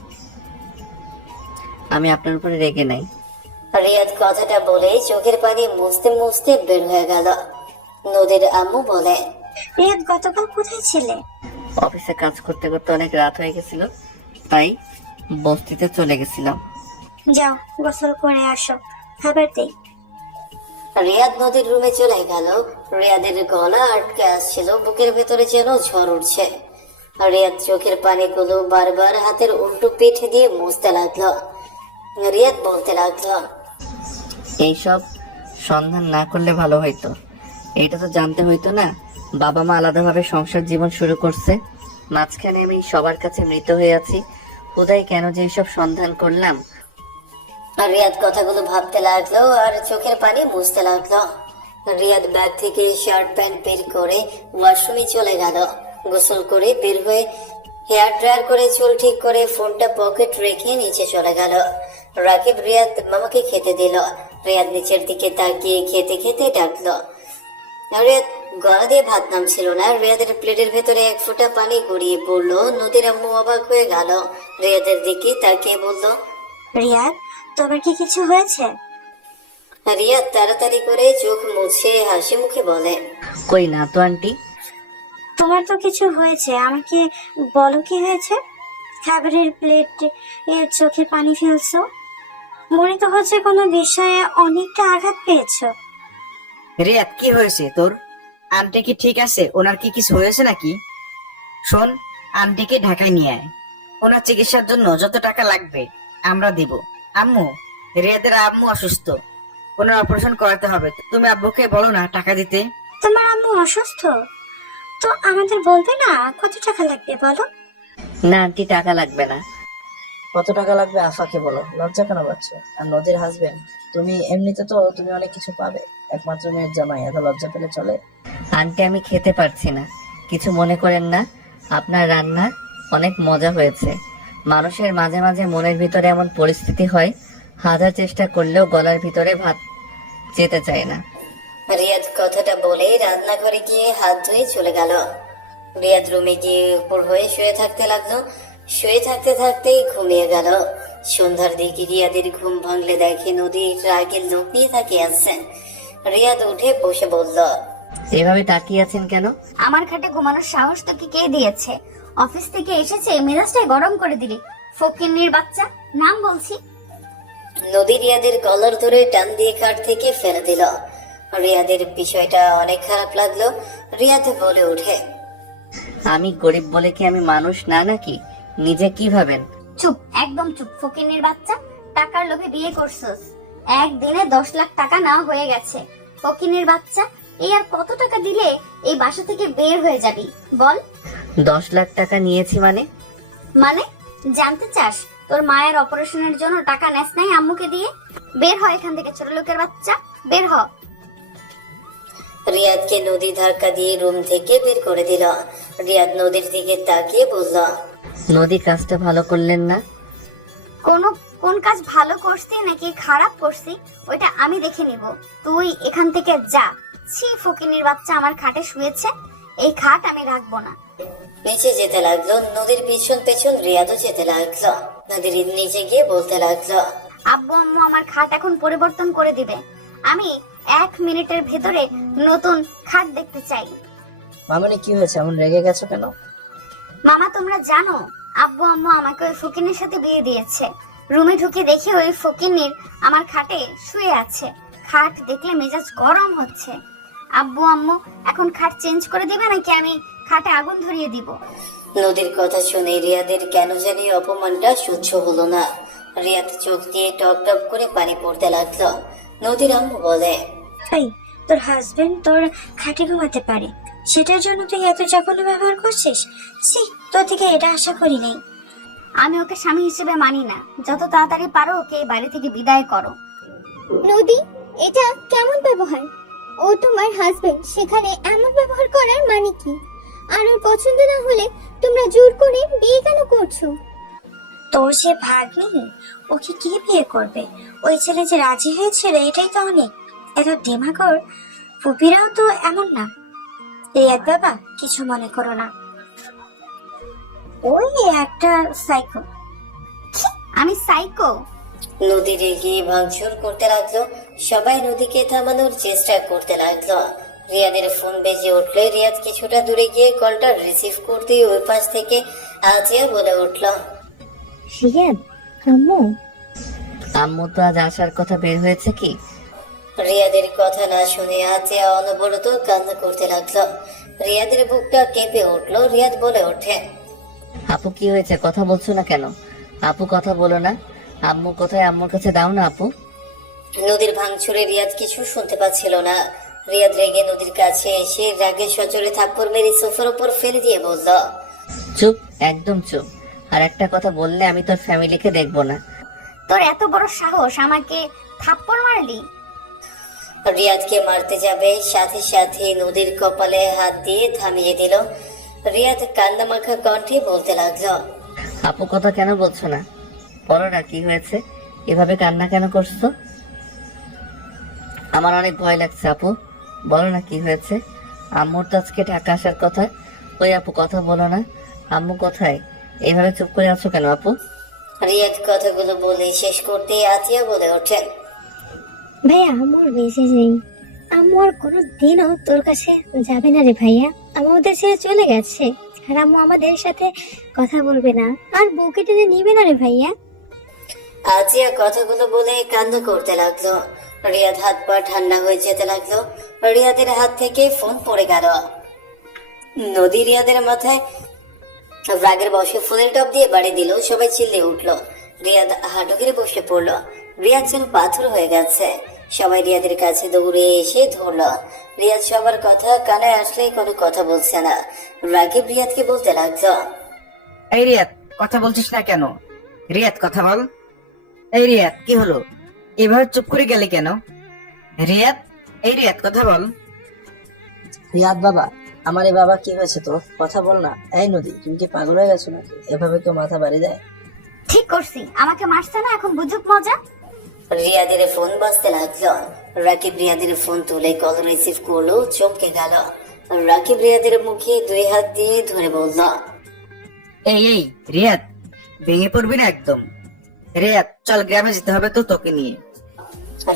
আমি আপনার উপরে রেগে নাই। রিয়াদ কথাটা বলে চোখের পানি মুছতে মুছতে বের হয়ে গেল। নদীর আম্মু বলে, রিয়াদ গতকাল কোথায় ছিলে? অফিসে কাজ করতে করতে অনেক রাত হয়ে গেছিল, তাই বস্তিতে চলে গেছিলাম। যাও গোসল করে আসো, খাবার দেই। রিয়াদ নদীর রুমে চলে গেল। রিয়াদের গলা আটকে আসছিল, বুকের ভেতরে যেন ঝড় উঠছে। রিয়াদ চোখের পানিগুলো বারবার হাতের উল্টো পিঠ দিয়ে মুছতে লাগলো। রিয়াদ বলতে লাগলো, এইসব সন্ধান না করলে ভালো হইতো। এটা তো জানতে হইতো না বাবা মা আলাদাভাবে সংসার জীবন শুরু করছে, মাঝখানে আমি সবার কাছে মৃত হয়ে আছি। উদয় কেন যে এইসব সন্ধান করলাম। রিয়াদ কথাগুলো ভাবতে লাগলো আর চোখের পানি মুছতে লাগলো। রিয়াদ ব্যাগ থেকে শার্ট প্যান্ট বের করে ওয়াশরুমে চলে গেল। গোসল করে বের হয়ে হেয়ার ড্রায়ার করে চুল ঠিক করে ফোনটা পকেট রেখে নিচে চলে গেল। রাকিব রিয়াদ মামাকে খেতে দিল। রিয়াদ নিচের দিকে তাকিয়ে খেতে খেতে ডাকলো। রিয়াদ গলা দিয়ে ভাত নামছিল না। রিয়াদের প্লেটের ভেতরে এক ফোঁটা পানি গড়িয়ে পড়লো। নদীর আম্মু অবাক হয়ে গেল। রিয়াদের দিকে তাকিয়ে বলল, রিয়াদ, তোমার কি কিছু হয়েছে? রিয়াদ তাড়াতাড়ি করে চোখ মুছে হাসি মুখে বলে, কই না তো আন্টি। তোমার তো কিছু হয়েছে, আমাকে বলো কি হয়েছে? খাবারের প্লেট এর চোখে পানি ফেলছো, মনে তো হচ্ছে কোনো বিষয়ে অনেকটা আঘাত পেয়েছো। রিয়াদ, কি হয়েছে তোর? আন্টি কি ঠিক আছে? ওনার কি কিছু হয়েছে নাকি? শোন, আন্টিকে ঢাকায় নিয়ে আয়, ওনার চিকিৎসার জন্য যত টাকা লাগবে আমরা দিব। আম্মু, রিয়াদের আম্মু অসুস্থ, ওনার অপারেশন করাতে হবে। তুমি আব্বুকে বলো না টাকা দিতে। তোমার আম্মু অসুস্থ? তো আমাদের বলবে না কত টাকা লাগবে বলো? না আন্টি, টাকা লাগবে না। কত টাকা লাগবে আফাকে বলো, লজ্জা কেন পাচ্ছ? আর নদীর হাজবেন্ড তুমি, এমনিতে তো তুমি অনেক কিছু পাবে, একমাত্র মেয়ের জামাই, এত লজ্জা পেলে চলে? আন্টি, আমি খেতে পারছি না, কিছু মনে করেন না। আপনার রান্না অনেক মজা হয়েছে। মানুষের মাঝে মাঝে মনের ভিতরে এমন পরিস্থিতি হয়, হাজার চেষ্টা করলেও গলার ভিতরে ভাত যেতে চায় না। রিয়াদ কথাটা বলে রান্নাঘরে গিয়ে হাত ধুয়ে চলে গেল। রিয়াদ রুমে গিয়ে উপর হয়ে শুয়ে থাকতে লাগলো। শুয়ে থাকতে থাকতেই ঘুমিয়ে গেল। সন্ধ্যার দিকে রিয়াদের ঘুম ভাঙলে দেখে নদী রাগের লোক নিয়ে তাকিয়ে আছে। রিয়াদ উঠে বসে বলল, এভাবে তাকিয়ে আছেন কেন? আমার খাটে ঘুমানোর সাহস তোকে কে দিয়েছে? অফিস থেকে এসেছে মেজাজটাই গরম করে দিলি। ফকিন্নির বাচ্চা, নাম বলছি। নদী রিয়াদের কলার ধরে টান দিয়ে কাঠ থেকে ফেলে দিল। রিয়াদের বিষয়টা অনেক খারাপ লাগলো। রিয়াদ বলে ওঠে, আমি গরিব বলে কি আমি মানুষ না নাকি? নিজে কি ভাবেন? চুপ, একদম চুপ। ফকিন্নির বাচ্চা, টাকার লোভে বিয়ে করছস, একদিনে 10 লাখ টাকা না হয়ে গেছে। ফকিন্নির বাচ্চা, এই আর কত টাকা দিলে এই বাসা থেকে বের হয়ে যাবি বল? 10 লাখ টাকা নিয়েছি মানে? মানে জানতে চাস তোর মায়ের অপারেশনের জন্য টাকা নেস নাই আম্মুকে দিয়ে? বের হ এখান থেকে ছোট লোকের বাচ্চা, বের হ। রিয়াদকে নদী ধাক্কা দিয়ে রুম থেকে বের করে দিল। রিয়াদ নদীর দিকে তাকিয়ে বলল, নদী কাজটা ভালো করলেন না? কোন কাজ ভালো করছি নাকি খারাপ করছি ওইটা আমি দেখে নিব, তুই এখান থেকে যা। ছি, ফকিন্নির বাচ্চা আমার খাটে শুয়েছে, এই খাট আমি রাখবো না। নিচে যেতে লাগলো। নদীর পিছন পেছন রিয়াদও যেতে লাগলো। নদীর নিচে গিয়ে বলতে লাগলো, আব্বু আম্মু আমার খাট এখন পরিবর্তন করে দিবে, আমি 1 মিনিটের ভেতরে নতুন খাট দেখতে চাই। মামনি, কি হয়েছে? এমন রেগে গেছো কেন? মামা, তোমরা জানো আব্বু আম্মু আমাকে ওই ফকিনের সাথে বিয়ে দিয়েছে। রুমে ঢুকে দেখি ওই ফকিন্নির আমার খাটে শুয়ে আছে। খাট দেখলে মেজাজ গরম হচ্ছে। আব্বু আম্মু এখন খাট চেঞ্জ করে দিবে নাকি আমি খাটে আগুন ধরিয়ে দিব? নদীর কথা শুনে রিয়াদের কেন জানি অপমানটা সহ্য হলো না। রিয়াদ চোখ দিয়ে টপ টপ করে পানি পড়তে লাগলো। নদীর আম্মু বলে, এই তোর হাজবেন্ড তোর খাটে ঘুমাতে পারে, সেটার জন্য তুই এত জঘন্য ব্যবহার করছিস? ছি, তোর থেকে এটা আশা করি নাই। আমি ওকে স্বামী হিসেবে মানি না। যত তাড়াতাড়ি পারো ওকে এই বাড়ি থেকে বিদায় করো। নদী, এটা কেমন ব্যবহার? ও তোমার হাজবেন্ড, সেখানে এমন ব্যবহার করার মানে কি? আর ওর পছন্দ না হলে তোমরা জোর করে বিয়ে কেন করছো? তোর যে ভাগ্নি, ওকে কি বিয়ে করবে? ওই ছেলে যে রাজি হয়েছিল এটাই তো অনেক। এত ডেমাগর ফুপিরাও তো এমন না। রিয়াদ বাবা, কিছু মনে করো না, ওই একটা সাইকো। আমি সাইকো? নদী রেগে ভাঙচুর করতে লাগলো। সবাই নদীকে থামানোর চেষ্টা করতে লাগলো। রিয়াদের ফোন বেজে উঠলে রিয়াদ কিছুটা দূরে গিয়ে কলটা রিসিভ করতে ওই পাশ থেকে আজিয়া বলে উঠল, রিয়াদ, আম্মু। আম্মু তো আজ আসার কথা বের হয়েছে কি? রিয়াদের কথা না শুনে আজিয়া অনবরত কান্না করতে লাগলো। রিয়াদের বুকটা কেঁপে উঠলো। রিয়াদ বলে ওঠে, আপু কি হয়েছে? কথা বলছো না কেন? আপু কথা বলো না। আম্মু কোথায়? আম্মুর কাছে দাও না আপু। নদীর ভাঙচুরে রিয়াদ কিছু শুনতে পাচ্ছিল না। রিয়াদ রেগে নদীর কাছে এসে রাগে সজোরে থাপ্পড় মেরে সোফার উপর ফেলে দিয়ে বলল, চুপ, একদম চুপ। আর একটা কথা বললে আমি তোর ফ্যামিলিকে দেখবো না। তোর এত বড় সাহস আমাকে থাপ্পড় মারলি? রিয়াদকে মারতে যাবে, সাথে সাথে নদীর কপালে হাত দিয়ে থামিয়ে দিল। রিয়াদ কান্নামাখা কণ্ঠে বলতে লাগলো, আপু কথা কেন বলছো না? বলো না কি হয়েছে? এভাবে কান্না কেন করছো? আমার অনেক ভয় লাগছে আপু। বলো না কি হয়েছে? আম্মুর তো আজকে ঢাকা আসার কথা। ওই আপু কথা বলো না। আম্মু কোথায়? এভাবে চুপ করে আছো কেন আপু? রিয়াদ কথাগুলো বলে শেষ করতে আতিয়া বলে ওঠে, ভাইয়া, আম্মুর বেঁচে নেই। আম্মু আর কোনো দিনও তোর কাছে যাবে না রে ভাইয়া। আম্মু ওদের ছেড়ে চলে গেছে। আর আম্মু আমাদের সাথে কথা বলবে না, আর বউকে টেনে নিবে না রে ভাইয়া। আজিয়া কথাগুলো বলে কান্না করতে লাগলো। রিয়াদ হাত পা ঠান্ডা হয়ে যেতে লাগলো। রিয়াদের হাত থেকে ফোন পড়ে গেল। নদী রিয়াদের মাথায় রাগের বসে ফুলের টপ দিয়ে বাড়ি দিল। সবাই চিল্লে উঠলো। রিয়াদ হাঁটু গেড়ে বসে পড়লো। রিয়াদ যেন পাথর হয়ে গেছে। সবাই রিয়াদের কাছে দৌড়ে এসে ধরলো। রিয়াদ সবার কথা কানে আসলে কোনো কথা বলছে না। রাগিব রিয়াদকে বলতে লাগলো, এই রিয়াদ, কথা বলছিস না কেন? রিয়াদ, কথা বল। এই রিয়াদ, কি হলো? এভাবে চুপ করে গেলে কেন? রিয়াদ, এই রিয়াদ, কথা বল। রিয়াদ বাবা, আমার এই বাবা কি হয়েছে তো? কথা বল না। এই নদী, তুমি কি পাগল হয়ে গেছো নাকি? এভাবে কেউ মাথা বাড়ি দেয়? ঠিক করছি, আমাকে মারছে না, এখন বুঝুক মজা। রিয়াদের ফোন বাজতে লাগলো। রাকিব রিয়াদের ফোন তুলে কল রিসিভ করলো। চমকে গেল। রাকিব রিয়াদের মুখে 2 হাত দিয়ে ধরে বলল, এই রিয়াদ, ভেঙে পড়বি না একদম। রিয়াদ, চল গ্রামে যেতে হবে তো তোকে নিয়ে।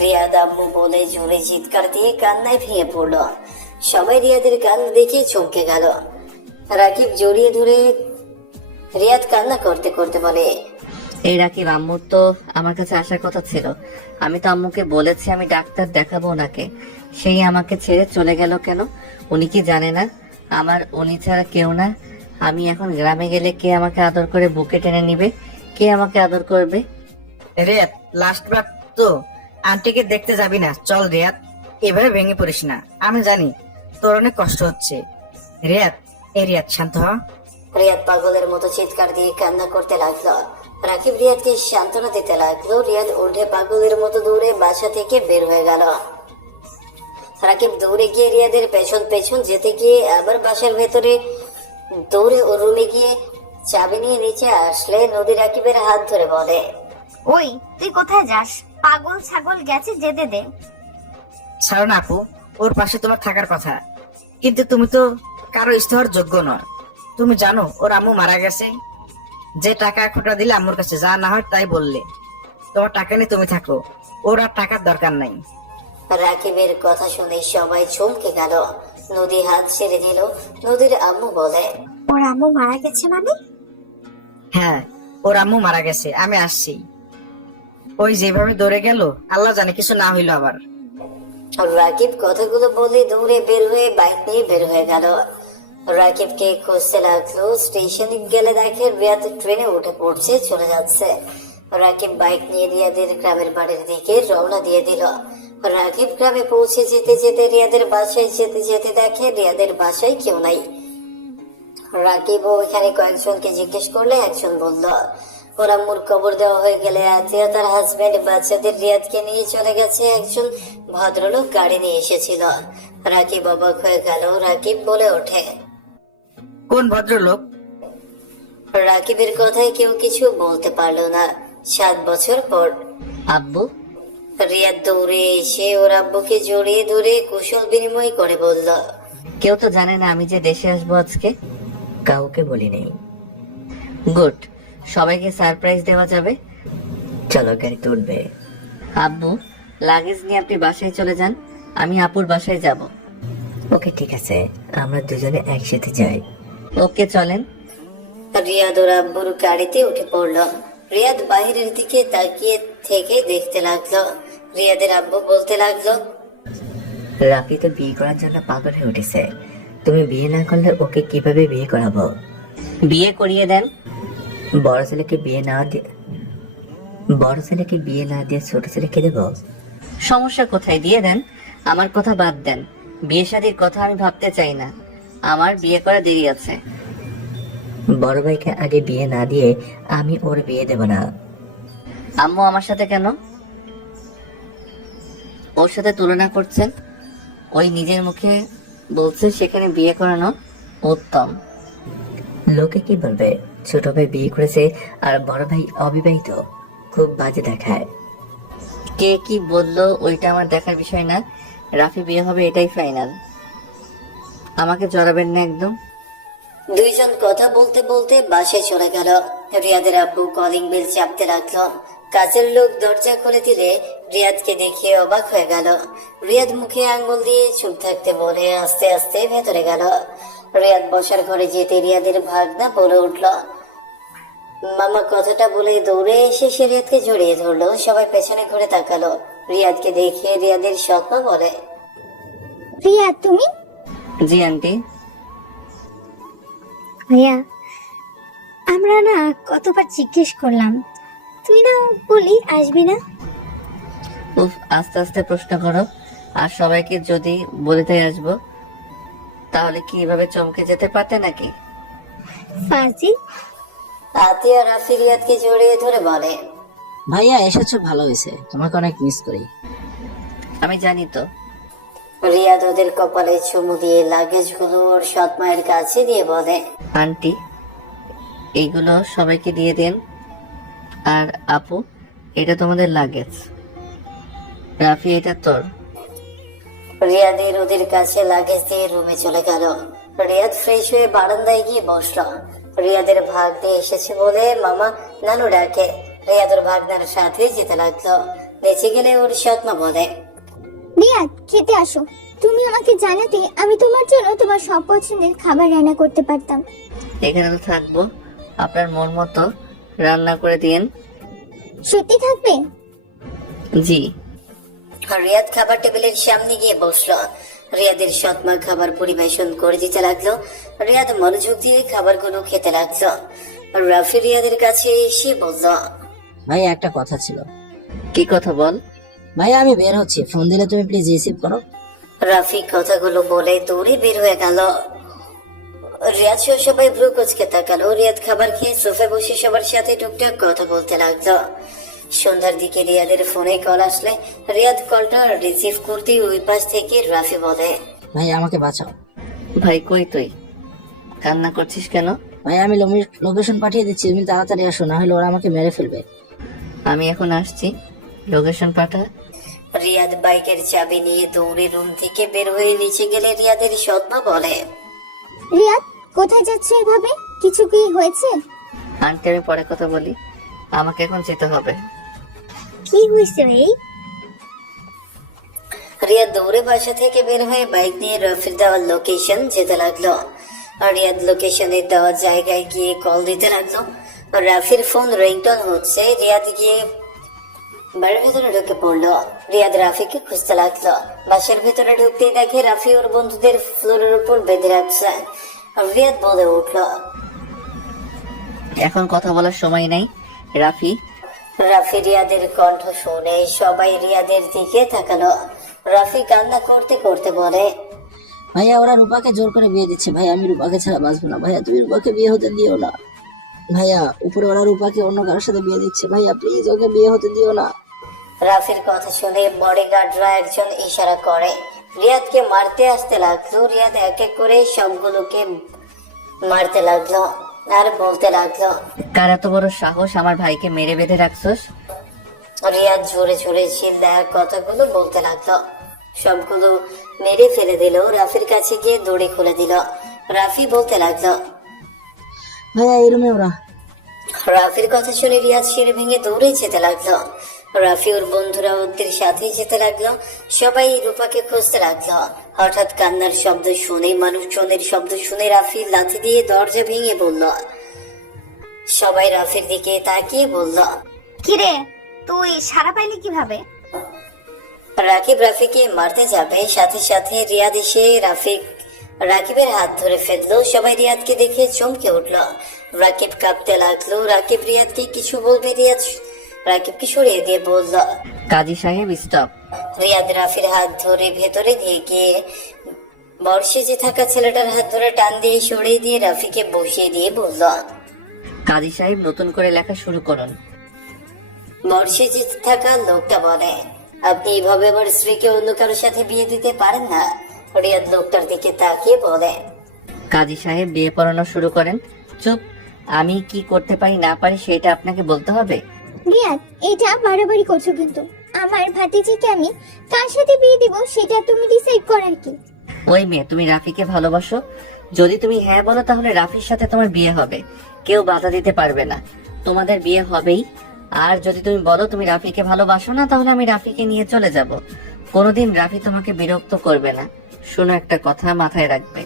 রিয়াদ আম্মু বলে জোরে চিৎকার দিয়ে কান্নায় ভেঙে পড়লো। সবাই রিয়াদের কান্না দেখে চমকে গেল। রাকিব জড়িয়ে ধরে রিয়াদ কান্না করতে করতে বলে, এই রাকিব, আম্মুর তো আমার কাছে আসার কথা ছিল। আমি তো আম্মুকে বলেছি আমি ডাক্তার দেখাবো ওনাকে। সেই আমাকে ছেড়ে চলে গেল কেন? উনি কি জানে না আমার উনি ছাড়া কেউ না? আমি এখন গ্রামে গেলে কে আমাকে আদর করে বুকে টেনে নিবে? কে আমাকে আদর করবে? রিয়াদ, লাস্ট বার তো আন্টিকে দেখতে যাবি না? চল রিয়াদ, এভাবে ভেঙে পড়িস না। আমি জানি তোর অনেক কষ্ট হচ্ছে। রিয়াদ, এই রিয়াদ, শান্ত হ। রিয়াদ পাগলের মতো চিৎকার দিয়ে কান্না করতে লাগলো। রাকিব রিয়াদকে সান্ত্বনা দিতে লাগলো। রিয়াদ উঠে পাগলের মতো দৌড়ে বাসা থেকে বের হয়ে গেল। রাকিব দৌড়ে গিয়ে রিয়াদের পেছন পেছন যেতে গিয়ে আবার বাসার ভেতরে দৌড়ে ওর রুমে গিয়ে চাবি নিয়ে নিচে আসলে নদী রাকিবের হাত ধরে বলে, ওই তুই কোথায় যাস? পাগল ছাগল গেছে, যেতে দে। ছাড়ো না আপু, ওর পাশে তোমার থাকার কথা, কিন্তু তুমি তো কারো ইস্তেহার যোগ্য নয়। তুমি জানো ওর আম্মু মারা গেছে। যে টাকা খোটা দিলে আম্মুর কাছে, যা না হয় তাই বললে। তোমার টাকা নিয়ে তুমি থাকো, ওর আর টাকার দরকার নাই। রাকিবের কথা শুনে সবাই চমকে গেল। নদী হাত ছেড়ে দিল। নদীর আম্মু বলে, ওর আম্মু মারা গেছে মানে? হ্যাঁ, ওর আম্মু মারা গেছে, আমি আসছি। ওই যেভাবে দৌড়ে গেল, আল্লাহ জানে কিছু না হইলো আবার। রাকিব কথাগুলো বলে দৌড়ে বের হয়ে বাইক নিয়ে বের হয়ে গেল। রাকিবকে খুঁজতে লাগলো, স্টেশনে গেলে দেখে রিয়াদ ট্রেনে উঠে পড়ছে, চলে যাচ্ছে। রাকিব বাইক নিয়ে রিয়াদের গ্রামের বাড়ির দিকে রওনা দিয়ে দিল। রাকিব গ্রামে পৌঁছে যেতে যেতে রিয়াদের বাসায় যেতে যেতে দেখে রিয়াদের বাসায় কেউ নাই। রাকিব ওইখানে কয়েকজনকে জিজ্ঞেস করলে একজন বলল ওর আম্মুর কবর দেওয়া হয়ে গেলে আত্মীয় তার হাজবেন্ড বাচ্চাদের রিয়াদকে নিয়ে চলে গেছে। একজন ভদ্রলোক গাড়ি নিয়ে এসেছিল। রাকিব অবাক হয়ে গেল। রাকিব বলে ওঠে, কোন ভদ্রলোক? রাকিবের কথায় কেউ কিছু বলতে পারলো না। 7 বছর পর আব্বু, রিয়াদ দৌড়ে এসে ওর আব্বুকে জড়িয়ে ধরে কুশল বিনিময় করে বলল, কেউ তো জানে না আমি যে দেশে আসবো আজকে। কাউকে বলি নেই। গুড, সবাইকে সারপ্রাইজ দেওয়া যাবে। চলো গাড়িতে উঠবে। আব্বু, লাগেজ নিয়ে আপনি বাসায় চলে যান, আমি আপুর বাসায় যাব। ওকে ঠিক আছে, আমরা দুজনে একসাথে যাই। ওকে, চলেন। রিয়াদ ওর আব্বুর গাড়িতে উঠে পড়ল। রিয়াদ বাহিরের দিকে তাকিয়ে থেকে দেখতে লাগলো। রিয়াদের আব্বু বলতে লাগলো, রাফি তো বিয়ে করার জন্য পাগল হয়ে উঠেছে। তুমি বিয়ে না করলে ওকে কিভাবে বিয়ে করাবো? বিয়ে করিয়ে দেন। বড় ছেলেকে বিয়ে না দিয়ে ছোট ছেলেকে দেবো? সমস্যা কোথায়, দিয়ে দেন। আমার কথা বাদ দেন, বিয়ে শাদীর কথা আমি ভাবতে চাই না, আমার বিয়ে করা দেরি আছে। বড় ভাইকে আগে বিয়ে না দিয়ে আমি ওর বিয়ে দেব না। আম্মু আমার সাথে কেন ওর সাথে তুলনা করছেন? ওই নিজের মুখে বলছে সেখানে বিয়ে করানো উত্তম। লোকে কি বলবে? ছোট ভাই বিয়ে করেছে আর বড় ভাই অবিবাহিত, খুব বাজে দেখায়। কে কি বললো ওইটা আমার দেখার বিষয় না, রাফি বিয়ে হবে এটাই ফাইনাল। আমাকে জড়াবেন না একদম। দুইজন কথা বলতে বলতে বাসায় চলে গেল। রিয়াদের আব্বু কলিং বেল চাপতে লাগলো। কাজের লোক দরজা খুলে দিলে রিয়াদকে দেখে অবাক হয়ে গেল। রিয়াদ মুখে আঙ্গুল দিয়ে চুপ থাকতে বলে আস্তে আস্তে ভেতরে গেল। রিয়াদ বসার ঘরে যেতে রিয়াদের ভাগনা বলে উঠল, মামা কথাটা বলে দৌড়ে এসে সে রিয়াদকে জড়িয়ে ধরলো। সবাই পেছনে ঘুরে তাকালো। রিয়াদকে দেখে রিয়াদের সৎমা বলে, রিয়া তুমি? জি আন্টি। ভাইয়া, আমরা না কতবার জিজ্ঞেস করলাম, তুই না বলি আসবি না। উফ, আস্তে আস্তে প্রশ্ন করো। আর সবাইকে যদি বলে তাই আসবো, তাহলে কি এভাবে চমকে যেতে পারতে নাকি? ফাজিল। আতিয়া রাফি রিয়াদকে জড়িয়ে ধরে বলে, ভাইয়া এসেছো, ভালো হয়েছে, তোমাকে অনেক মিস করি। আমি জানি তো। রিয়াদ ওদের কপালে চুমু দিয়ে লাগেজ গুলো ওর সৎ মায়ের কাছে দিয়ে বলে, আন্টি, এইগুলো সবাইকে দিয়ে দেন। আর আপু, এটা তোমাদের লাগেজ। রাফি, এটা তোর। রিয়াদের ওদের কাছে লাগেজ দিয়ে রুমে চলে গেল। রিয়াদ ফ্রেশ হয়ে বারান্দায় গিয়ে বসলো। রিয়াদের ভাগ্নে এসেছে বলে মামা নানু ডাকে। রিয়াদ ওর ভাগনার সাথে যেতে লাগলো। নিচে গেলে ওর সৎমা বলে, রিয়াদ, খেতে আসো। তুমি আমাকে জানাতে আমি তোমার জন্য তোমার সব পছন্দের খাবার রান্না করতে পারতাম। এখানে তো থাকবো, আপনার মন মতো রান্না করে দিন। সত্যি থাকবে? জি। রিয়াদ খাবার টেবিলের সামনে গিয়ে বসলো। রিয়াদের সৎমা খাবার পরিবেশন করে দিতে লাগলো। রিয়াদ মনোযোগ দিয়ে খাবারগুলো খেতে লাগলো। রাফি রিয়াদের কাছে এসে বলল, ভাইয়া একটা কথা ছিল। কি কথা বল? ভাইয়া আমি বের হচ্ছি, ফোন দিলে তুমি প্লিজ রিসিভ করো। রাফি কথাগুলো বলে দৌড়ে বের হয়ে গেল। রিয়াদ সহ সবাই ভ্রু কুচকে তাকালো। রিয়াদ খাবার খেয়ে সোফায় বসে সবার সাথে টুকটাক কথা বলতে লাগলো। সন্ধ্যার দিকে রিয়াদের ফোনে কল আসলে রিয়াদ কলটা রিসিভ করতে ওই পাশ থেকে রাফি বলে, ভাইয়া আমাকে বাঁচাও। ভাই, কই তুই? কান্না করছিস কেন? ভাইয়া আমি লোকেশন পাঠিয়ে দিচ্ছি, তুমি তাড়াতাড়ি আসো, না হলে ওরা আমাকে মেরে ফেলবে। আমি এখন আসছি, লোকেশন পাঠা। রিয়াদ বাইকের চাবি নিয়ে দৌড়ে রুম থেকে বের হয়ে নিচে গেলে রিয়াদের সৎমা বলে, রিয়াদ, কোথায় যাচ্ছ এভাবে? কিছু কি হয়েছে? আন্টি, আমি পরে কথা বলি, আমাকে এখন যেতে হবে। কি হয়েছে ভাই? রিয়াদ দৌড়ে বাসা থেকে বের হয়ে বাইক নিয়ে রফির দেওয়ার লোকেশন যেতে লাগলো। আর রিয়াদ লোকেশনের দেওয়া জায়গায় গিয়ে কল দিতে লাগলো। রাফির ফোন রিংটোন হচ্ছে। রিয়াদ গিয়ে বাড়ির ভেতরে ঢুকে পড়লো। রিয়াদ রাফিকে খুঁজতে লাগলো। বাসার ভেতরে ঢুকতেই দেখে রাফি ওর বন্ধুদের ফ্লোরের উপর বেঁধে রাখছে। রিয়াদ বলে উঠলো, এখন কথা বলার সময় নাই রাফি। রাফি রিয়াদের কণ্ঠ শুনে সবাই রিয়াদের দিকে তাকালো। রাফি কান্না করতে করতে বলে, ভাইয়া ওরা রূপাকে জোর করে বিয়ে দিচ্ছে। ভাই আমি রূপাকে ছাড়া বাঁচবো না। ভাইয়া তুমি রূপাকে বিয়ে হতে দিও না। ভাইয়া উপরে ওরা রূপাকে অন্য কারোর সাথে বিয়ে দিচ্ছে। ভাইয়া প্লিজ ওকে বিয়ে হতে দিও না। রাফির কথা শুনে বডিগার্ডরা একজন ইশারা করে। রিয়াদকে মারতে আসতে লাগলো। রিয়াদ এক এক করে সবগুলোকে মারতে লাগলো আর বলতে লাগলো, কার এত বড় সাহস আমার ভাইকে মেরে বেঁধে রাখছস? রিয়াদ জোরে জোরে চিল্লায় কথাগুলো বলতে লাগলো। সবগুলো মেরে ফেলে দিল। রাফির কাছে গিয়ে দড়ি খুলে দিল। রাফি বলতে লাগলো, ভাইয়া এই রুমে ওরা। রাফির কথা শুনে রিয়াদ সিঁড়ি ভেঙে দৌড়ে যেতে লাগলো। রাফি ওর বন্ধুরা ওদের সাথেই যেতে লাগলো। সবাই রূপাকে খুঁজতে লাগলো। হঠাৎ কান্নার শব্দ শুনে, মানুষজনের শব্দ শুনে রাফি লাথি দিয়ে দরজা ভেঙে বলল। সবাই রাফির দিকে তাকিয়ে বলল, কিরে তুই সারা পাইলি কিভাবে? রাকিব রাফিকে মারতে যাবে, সাথে সাথে রিয়াদ এসে রাকিবের হাত ধরে ফেললো। সবাই রিয়াদকে দেখে চমকে উঠলো। রাকিব কাঁপতে লাগলো। রাকিব রিয়াদকে কিছু বলবে, রিয়াদ রাকিবকে সরিয়ে দিয়ে বলল, কাজী সাহেব স্টপ। রিয়াদ রাফির হাত ধরে ভেতরে নিয়ে গিয়ে বর্ষেজে থাকা ছেলেটার হাত ধরে টান দিয়ে সরিয়ে দিয়ে রাফিকে বসিয়ে দিয়ে বলল, কাজী সাহেব নতুন করে লেখা শুরু করুন। বর্ষেজে থাকা লোকটা বলে, আপনি এইভাবে আমার স্ত্রীকে অন্য কারোর সাথে বিয়ে দিতে পারেন না। রিয়াদ লোকটার দিকে তাকিয়ে বলে, কাজী সাহেব বিয়ে পড়ানো শুরু করেন। চুপ। আমি কি করতে পারি না পারি সেটা আপনাকে বলতে হবে। রিয়াদ এটা বাড়াবাড়ি করছো কিন্তু। আমার ভাতিজিকে আমি কার সাথে বিয়ে দিব সেটা তুমি ডিসাইড করার কি? ওই মেয়ে, তুমি রাফিকে ভালোবাসো? যদি তুমি হ্যাঁ বলো তাহলে রাফির সাথে তোমার বিয়ে হবে। কেউ বাধা দিতে পারবে না, তোমাদের বিয়ে হবেই। আর যদি তুমি বলো তুমি রাফিকে ভালোবাসো না, তাহলে আমি রাফিকে নিয়ে চলে যাব। কোনোদিন রাফি তোমাকে বিরক্ত করবে না। শোনো, একটা কথা মাথায় রাখবে,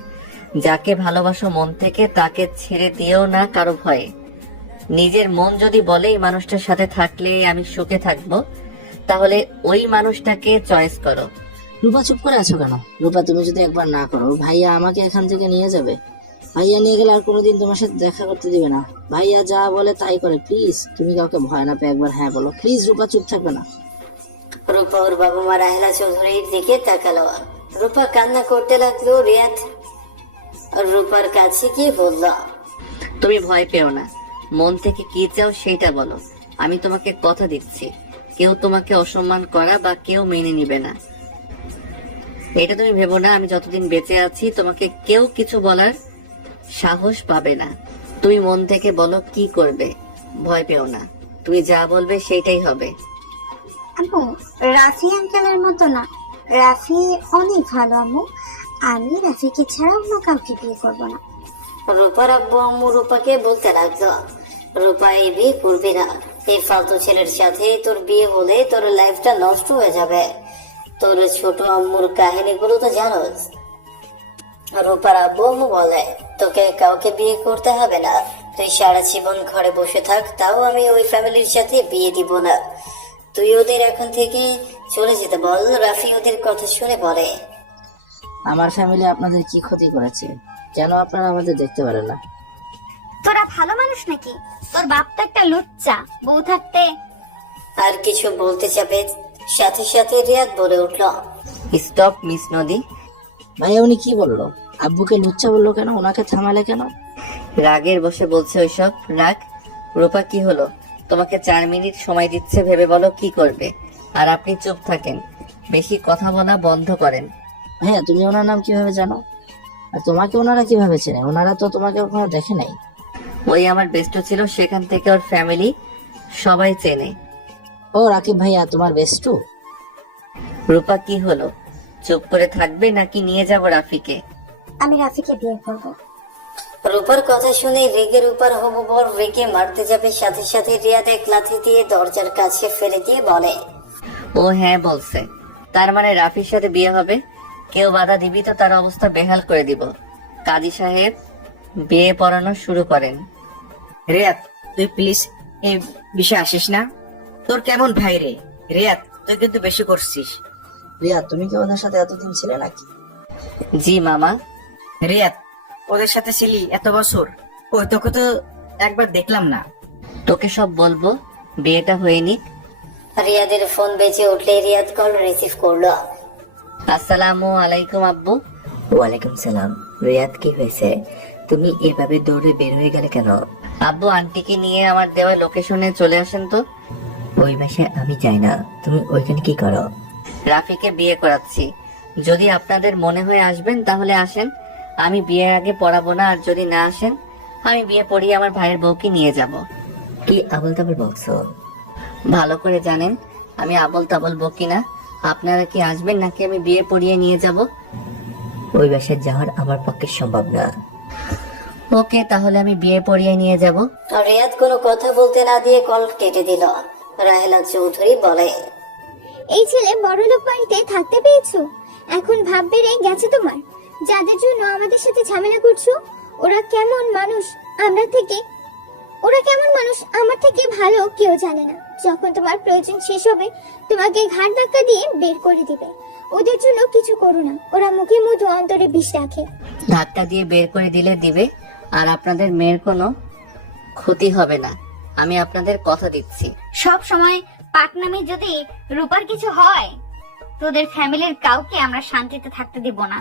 যাকে ভালোবাসো মন থেকে তাকে ছেড়ে দিও না কারো ভয়ে। নিজের মন যদি বলে এই মানুষটার সাথে থাকলে আমি সুখে থাকবো, তাহলে ওই মানুষটাকে চয়েস করো। রূপা চুপ করে আছো কেন? রূপা তুমি যদি একবার না করো, ভাইয়া আমাকে এখান থেকে নিয়ে যাবে। ভাইয়া নিয়ে গেলে আর কোনোদিন তোমার সাথে দেখা করতে দিবে না। ভাইয়া যা বলে তাই করে। প্লিজ তুমি কাউকে ভয় না পেয়ে একবার হ্যাঁ বলো। প্লিজ রূপা চুপ থাকবে না। রূপা ওর বাবা মা রাহেলা চৌধুরীর দিকে তাকালো। রূপা কান্না করতে লাগলো। রিয়াদ রূপার কাছে গিয়ে বলল, তুমি ভয় পেও না, মন থেকে কি চাও সেটা বলো। আমি তোমাকে কথা দিচ্ছি, কেউ তোমাকে অসম্মান করা বা কেউ মেনে নিবে না। এটা তুমি ভেবো না আমি যতদিন বেঁচে আছি তোমাকে কেউ কিছু বলার সাহস পাবে না। তুমি মন থেকে বলো কি করবে, ভয় পেও না। তুমি যা বলবে সেটাই হবে। আম্মু রাফি আঙ্কেলের মতো না। রাফি অনেক ভালো আম্মু। আমি রাফিকে ছাড়া অন্য কাউকে বিয়ে করবো না। রূপার আব্বু আম্মু রূপাকে বলতে লাগলো, রূপা এই বিয়ে করবি না। এই ফালতু ছেলের সাথে তোর বিয়ে হলে তোর লাইফটা নষ্ট হয়ে যাবে। তোর ছোট আম্মুর কাহিনীগুলো তো জানোস। রূপার আব্বু আম্মু বলে, তোকে কাউকে বিয়ে করতে হবে না। তুই সারা জীবন ঘরে বসে থাক, তাও আমি ওই ফ্যামিলির সাথে বিয়ে দিব না। তুই ওদের এখন থেকে চলে যেতে বল। রাফি ওদের কথা শুনে বলে, আমার ফ্যামিলি আপনাদের কি ক্ষতি করেছে? কেন আপনারা আমাদের দেখতে পারেন না? তোরা ভালো মানুষ নাকি? তোর বাপ তো একটা লুচ্চা, বউ থাকতে। আর কিছু বলতে যাবে, সাথে সাথে রিয়াদ বলে উঠল, স্টপ মিস নদী। ভাইয়া উনি কি বললো? আব্বুকে লুচ্চা বললো কেন? ওনাকে থামালে কেন? রাগের বসে বলছে ওইসব। রাগ। রূপা কি হলো? তোমাকে 4 মিনিট সময় দিচ্ছে, ভেবে বলো কি করবে। আর আপনি চুপ থাকেন, বেশি কথা বলা বন্ধ করেন। ভাইয়া তুমি ওনার নাম কিভাবে জানো? আর তোমাকে ওনারা কিভাবে চেনে? ওনারা তো তোমাকে কখনো দেখে নাই। ওই আমার বেস্ট ছিল, সেখান থেকে ওর ফ্যামিলি সবাই চেনে। ও রাকিব ভাইয়া তোমার বেস্টু? রূপা কি হলো? চুপ করে থাকবে নাকি নিয়ে যাব রাফিকে? আমি রাফিকে বিয়ে করবো। রূপার কথা শুনে রেগের উপর হবু বর রেগে মারতে যাবে, সাথে সাথে রিয়াদ এক লাথি দিয়ে দরজার কাছে ফেলে দিয়ে বলে, ও হ্যাঁ বলছে, তার মানে রাফির সাথে বিয়ে হবে। কেউ বাধা দিবি তো তার অবস্থা বেহাল করে দিব। কাজী সাহেব বিয়ে পড়ানো শুরু করেন। রিয়াদ তুই প্লিজ এই বিষয়ে আসিস না। তোর কেমন ভাই রে রিয়াদ, তুই কিন্তু বেশি করছিস। রিয়া, তুমি কি ওদের সাথে এতদিন ছিলে নাকি? জি মামা। রিয়াদ, ওদের সাথে ছিলি এত বছর? ওই তোকে তো একবার দেখলাম না। তোকে সব বলবো, বিয়েটা হয়নি। রিয়াদের ফোন বেজে উঠলে রিয়াদ কল রিসিভ করলো। আসসালামু আলাইকুম আব্বু। ওয়ালাইকুম সালাম। রিয়াদ, কি হয়েছে? তুমি এভাবে দৌড়ে বের হয়ে গেলে কেন? আব্বু, আন্টিকে নিয়ে আমার দেওয়া লোকেশনে চলে আসেন তো। ওই বাসায় আমি যাই না, তুমি ওইখানে কি করো? রাফিকে বিয়ে করাচ্ছি। যদি আপনাদের মনে হয় আসবেন তাহলে আসেন, আমি বিয়ের আগে পড়াবো না। আর যদি না আসেন, আমি বিয়ে পড়িয়ে আমার ভাইয়ের বউকে নিয়ে যাব। কি আবল তাবল বকছো? ভালো করে জানেন আমি আবল তাবল বকি না। আপনারা কি আসবেন নাকি আমি বিয়ে পড়িয়ে নিয়ে যাব? ওই বাসায় যাওয়ার আমার পক্ষে সম্ভব না। ওকে, তাহলে আমি বিয়ে পড়িয়ে নিয়ে যাব। রিয়াদ কোনো কথা বলতে না দিয়ে কল কেটে দিল। রাহেলা চৌধুরী বলে, এই ছেলে বড়লোক বাড়িতে থাকতে পেয়েছো, এখন ভাব বেড়ে গেছে তোমার। যাদের জন্য আমাদের সাথে ঝামেলা করছো, ওরা কেমন মানুষ আমার থেকে ভালো কেউ জানে না। যখন তোমার প্রয়োজন শেষ হবে, তোমাকে ঘাট ধাক্কা দিয়ে বের করে দিবে। ওদের জন্য কিছু করো না, ওরা মুখে মধু অন্তরে বিষ রাখে। ধাক্কা দিয়ে বের করে দিলে দিবে, আর আপনাদের মেয়ের কোনো ক্ষতি হবে না, আমি আপনাদের কথা দিচ্ছি। সব সময় পাকনামি যদি রূপার কিছু হয়, তোদের ফ্যামিলির কাউকে আমরা শান্তিতে থাকতে দেব না।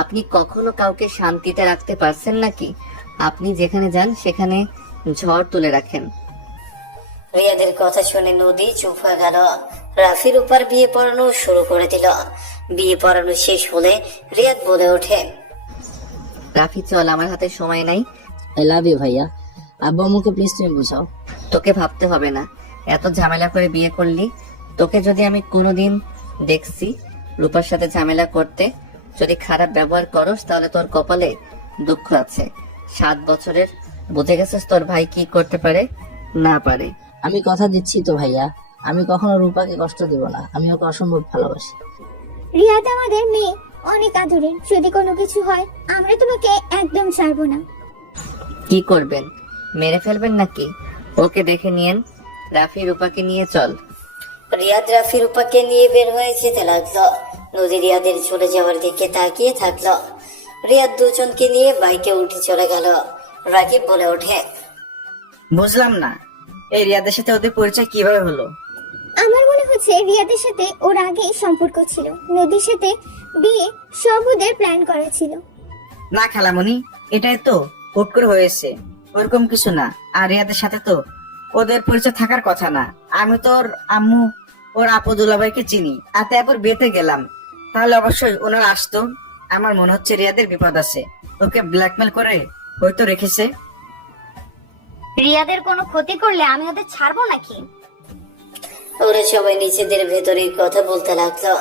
আপনি কখনো কাউকে শান্তিতে রাখতে পারছেন নাকি? আপনি যেখানে যান সেখানে ঝড় তুলে রাখেন। রিয়াদের কথা শুনে নদী চুপ হয়ে গেল। রাফির উপর বিয়ে পড়ানো শুরু করে দিল। বিয়ে পড়ানো শেষ হলে রিয়াদ বলে ওঠে, রাফি চল, আমার হাতে সময় নাই। আই লাভ ইউ ভাইয়া। আব্বু আম্মুকে প্লিজ তুমি বুঝাও। তোকে ভাবতে হবে না, এত ঝামেলা করে বিয়ে করলি। তোকে যদি আমি কোনোদিন দেখছি রূপার সাথে ঝামেলা করতে, যদি খারাপ ব্যবহার করস, তাহলে তোর কপালে দুঃখ আছে। 7 বছরের বুঝে গেছিস তোর ভাই কি করতে পারে না পারে। আমি কথা দিচ্ছি তো ভাইয়া, আমি কখনো রূপাকে কষ্ট দেব না। আমি ওকে অসম্ভব ভালোবাসি। রিয়াদ আমাদের মেয়ে, অনেক আদরের। যদি কোনো কিছু হয়, আমরা তোমাকে একদম ছাড়বো না। কি করবেন, মেরে ফেলবেন নাকি? ওকে দেখে নিয়েন, রাফি রূপাকে নিয়ে চল। রিয়াদ রাফির উপাকে নিয়ে বের হয়ে যেতে লাগলো। নদী রিয়াদের চলে যাওয়ার দিকে তাকিয়ে থাকলো। রিয়াদ দুজনকে নিয়ে বাইকে উঠে চলে গেল। রাকিব বলে ওঠে, বুঝলাম না, এই রিয়াদের সাথে ওদের পরিচয় কিভাবে হলো? আমার মনে হচ্ছে রিয়াদের সাথে ওর আগেই সম্পর্ক ছিল। নদীর সাথে বিয়ে সব ওদের প্ল্যান করা ছিল। না খালামণি, এটাই তো হুট করে হয়েছে, ওরকম কিছু না। আর রিয়াদের সাথে তো ওদের পরিচয় থাকার কথা না। আমি তো ওর আম্মু, ওর আপু দুলাভাইকে চিনি, আর তারপর বিয়েতে গেলাম, তাহলে অবশ্যই ওনারা আসতো। আমার মনে হচ্ছে রিয়াদের বিপদ আছে, ওকে ব্ল্যাকমেল করে হয়তো রেখেছে। রিয়াদের কোনো ক্ষতি করলে আমি ওদের ছাড়বো নাকি? ওরা সবাই নিজেদের ভেতরে কথা বলতে লাগলো।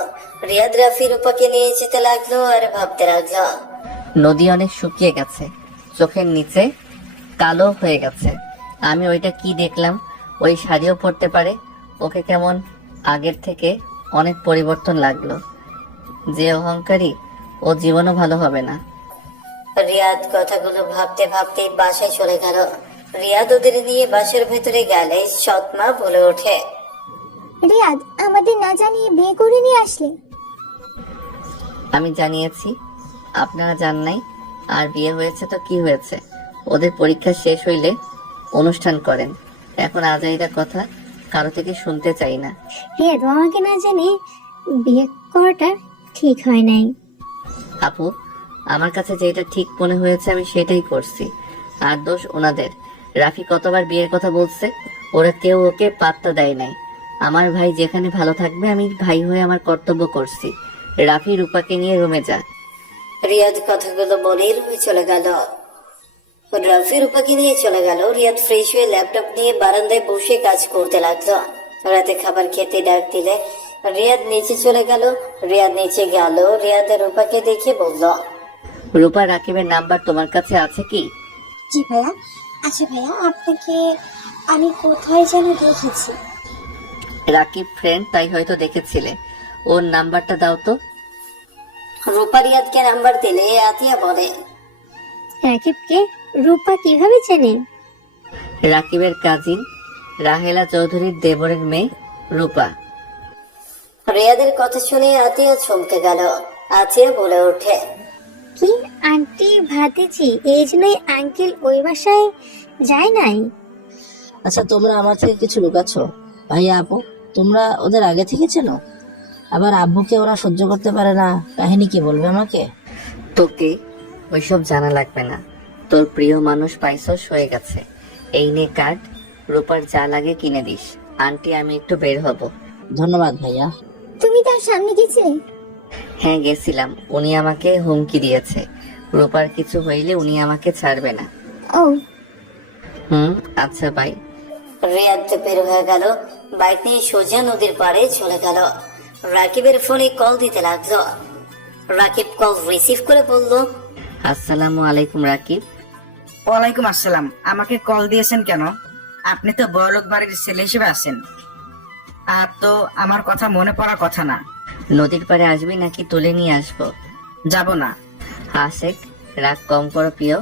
রিয়াদ রাফির উপাকে নিয়ে যেতে লাগলো আর ভাবতে লাগলো। নদী অনেক শুকিয়ে গেছে, চোখের নিচে কালো হয়ে গেছে। আমি ওইটা কি দেখলাম? ওই শাড়িও পরতে পারে। ওকে কেমন আগের থেকে অনেক পরিবর্তন লাগলো। যে অহংকারী, ও জীবনও ভালো হবে না। রিয়াদ কথাগুলো ভাবতে ভাবতে বাসায় চলে গেল। রিয়াদ ওদের নিয়ে বাসার ভেতরে গেলে সৎমা বলে ওঠে, রিয়াদ আমাদের না জানিয়ে বিয়ে করে নিয়ে আসলে। আমি জানিয়েছি, আপনারা জান নাই। আর বিয়ে হয়েছে তো কি হয়েছে, ওদের পরীক্ষা শেষ হইলে অনুষ্ঠান করেন। এখন আজাইরা কথা কারো থেকে শুনতে চাই না। রিয়াদ আমাকে না জানিয়ে বিয়ে করাটা ঠিক হয় নাই। আপু, আমার কাছে যেটা ঠিক মনে হয়েছে আমি সেটাই করছি। আর দোষ ওনাদের। রাফি কতবার বিয়ের কথা বলছে, ওরা কেউ ওকে পাত্তা দেয় নাই। আমার ভাই যেখানে ভালো থাকবে, আমি ভাই হয়ে আমার কর্তব্য করছি। রাফি রূপাকে নিয়ে রুমে যা। রিয়াদ কথাগুলো বলে রুমে চলে গেল। রাফির উপাকে নিয়ে চলে গেল। রিয়াদ ফ্রেশ হয়ে ল্যাপটপ নিয়ে বারান্দায় বসে কাজ করতে লাগলো। রাতে খাবার খেতে ডাক দিলে রিয়াদ নিচে চলে গেল। রিয়াদের রূপাকে দেখে বলল, রূপা, রাকিবের নাম্বার তোমার কাছে আছে কি? জি ভাইয়া, আচ্ছা ভাইয়া, আপনাকে আমি কোথায় যেন দেখেছি। রাকিব ফ্রেন্ড, তাই হয়তো দেখেছিলে। ওর নাম্বারটা দাও তো। রূপা রিয়াদকে নাম্বার দিলে আতিয়া বলে, রাকিবকে রূপা কিভাবে চেনে? রাকিবের কাজিন রাহেলা চৌধুরীর দেবরের মেয়ে রূপা। রিয়াদের কথা শুনে আতিয়া চমকে গেল। আতিয়া বলে ওঠে, কি আন্টি ভাতিজি, এই জন্যই আঙ্কেল ওই বাসায় যায় নাই? আচ্ছা, তোমরা আমার থেকে কিছু লুকাচ্ছ? ভাইয়া আপু, তোমরা ওদের আগে থেকে চেনো? আবার আব্বুকে ওরা সহ্য করতে পারে না, কাহিনী কি বলবে আমাকে? তোকে ওইসব জানা লাগবে না। তোর প্রিয় মানুষ পাইছস হয়ে গেছে। এই নে কার্ড, রূপার যা লাগে কিনে দিস। আন্টি আমি একটু বের হব। ধন্যবাদ ভাইয়া। তুমি তার সামনে গেছিলে? হ্যাঁ গেছিলাম, উনি আমাকে হুমকি দিয়েছে, রূপার কিছু হইলে উনি আমাকে ছাড়বে না। ও আচ্ছা বাই। রিয়াদ বের হয়ে গেল। বাইক নিয়ে সোজা নদীর পাড়ে চলে গেল। রাকিবের ফোনে কল দিতে লাগলো। রাকিব কল রিসিভ করে বলল, আসসালামু আলাইকুম রাকিব। ওয়ালাইকুম আসসালাম। আমাকে কল দিয়েছেন কেন? আপনি তো বড়লোক বাড়ির ছেলে হিসেবে আছেন, আর তো আমার কথা মনে পড়ার কথা না। নদীর পাড়ে আসবি নাকি তুলে নিয়ে আসবো? যাব না। আশেক, রাগ কম করো প্রিয়।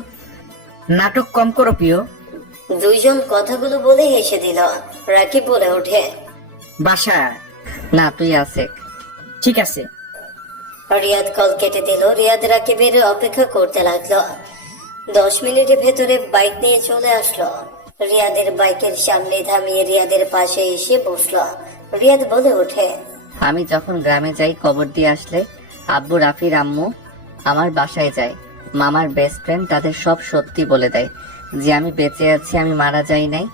নাটক কম করো প্রিয়। দুইজন কথাগুলো বলে হেসে দিল। রাকিব বলে ওঠে, বাসায়। না তুই আশেক। ঠিক আছে। রিয়াদ কল কেটে দিল। রিয়াদ রাকিবের অপেক্ষা করতে লাগলো। 10 মিনিটের ভেতরে বাইক নিয়ে চলে আসলো। রিয়াদের বাইকের সামনে থামিয়ে রিয়াদের পাশে এসে বসলো। রিয়াদ বলে ওঠে, আমি যখন গ্রামে যাই কবর দিয়ে আসলে আব্বু রাফির আম্মু আমার বাসায় যায়। মামার বেস্ট ফ্রেন্ড তাদের সব সত্যি বলে দেয় যে আমি বেঁচে আছি, আমি মারা যাই নাই।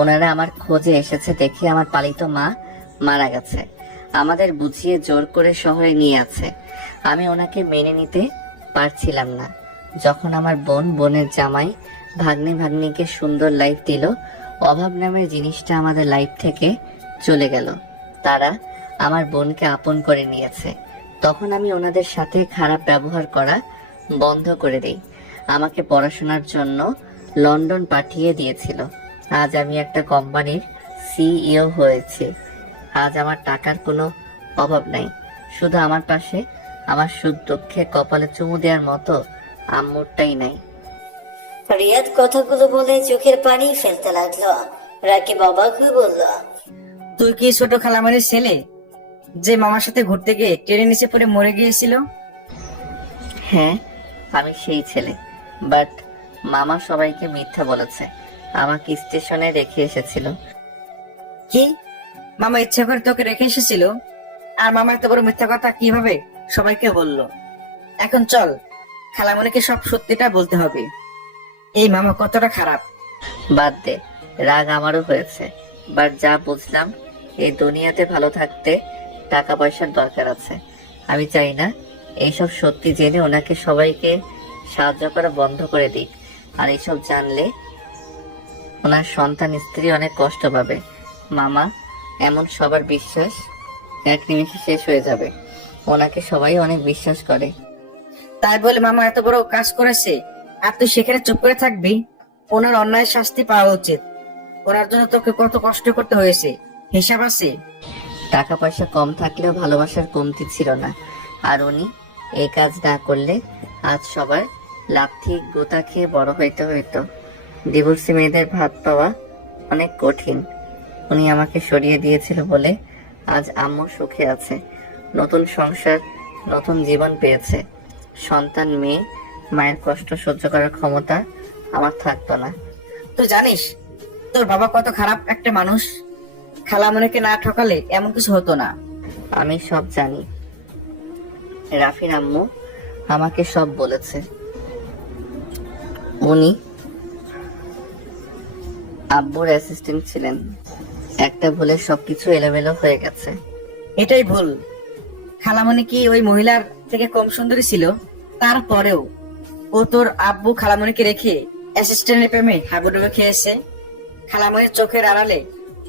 ওনারা আমার খোঁজে এসেছে দেখে আমার পালিত মা মারা গেছে। আমাদের বুঝিয়ে জোর করে শহরে নিয়ে আছে। আমি ওনাকে মেনে নিতে পারছিলাম না। যখন আমার বোনের জামাই ভাগ্নিকে সুন্দর লাইফ দিল, অভাব নামের জিনিসটা আমাদের লাইফ থেকে চলে গেল। তারা আমার বোনকে আপন করে নিয়েছে। তখন আমি ওনাদের সাথে খারাপ ব্যবহার করা বন্ধ করে দেই। আমাকে পড়াশোনার জন্য লন্ডন পাঠিয়ে দিয়েছিল। আজ আমি একটা কোম্পানির সিইও হয়েছি। আজ আমার টাকার কোনো অভাব নাই। শুধু আমার পাশে আমার সুখ দুঃখে কপালে চুমু দেওয়ার মতো আম্মুরটাই নাই। রিয়াদ কথাগুলো বলে চোখের পানি ফেলতে লাগলো। রাকিব অবাক হয়ে বলল, তুই কি ছোট খালামারির ছেলে যে মামার সাথে ঘুরতে গিয়ে ট্রেনের নিচে পড়ে মরে গিয়েছিল? হ্যাঁ আমি সেই ছেলে, বাট মামা সবাইকে মিথ্যা বলেছে। আমাকে স্টেশনে রেখে এসেছিল। কি, মামা ইচ্ছা করে তোকে রেখে এসেছিল? আর মামা এত বড় মিথ্যা কথা কিভাবে সবাইকে বললো? এখন চল, খালামণিকে সব সত্যিটা বলতে হবে। এই মামা কতটা খারাপ। বাদ দে, রাগ আমারও হয়েছে, বাট যা বুঝলাম এই দুনিয়াতে ভালো থাকতে টাকা পয়সার দরকার আছে। আমি চাই না এইসব সত্যি জেনে ওনাকে সবাইকে সাহায্য করা বন্ধ করে দিক। আর এইসব জানলে ওনার সন্তান স্ত্রী অনেক কষ্ট পাবে। মামা এমন সবার বিশ্বাস এক নিমিষে শেষ হয়ে যাবে। ওনাকে সবাই অনেক বিশ্বাস করে। তাই বলে মামা এত বড় কাজ করেছে আর তুই সেখানে চুপ করে থাকবি? ওনার অন্যায় শাস্তি পাওয়া উচিত। ওনার জন্য তোকে কত কষ্ট করতে হয়েছে, হিসাব আছে? টাকা পয়সা কম থাকলেও ভালোবাসার কমতি ছিল না। আর উনি এই কাজ না করলে আজ সবার লাথি গোতা খেয়ে বড় হইতে হইতো। ডিভোর্সি মেয়েদের ভাত পাওয়া অনেক কঠিন। উনি আমাকে সরিয়ে দিয়েছিল বলে আজ আম্মু সুখে আছে। নতুন সংসার, নতুন জীবন পেয়েছে। সন্তান মেয়ে, মায়ের কষ্ট সহ্য করার ক্ষমতা আমার থাকতো না। তুই জানিস তোর বাবা কত খারাপ একটা মানুষ? খালামণিকে না ঠকালে এমন কিছু হতো না। আমি সব জানি। রাফির আম্মু আমাকে সব বলেছে। উনি আব্বুর অ্যাসিস্ট্যান্ট ছিলেন। একটা ভুলে সবকিছু এলোমেলো হয়ে গেছে। এটাই ভুল। খালামণি কি ওই মহিলার থেকে কম সুন্দরী ছিল? তারপরেও ও তোর আব্বু খালামণিকে রেখে অ্যাসিস্ট্যান্টের প্রেমে হাবুডুবু খেয়েছে। খালামণির চোখের আড়ালে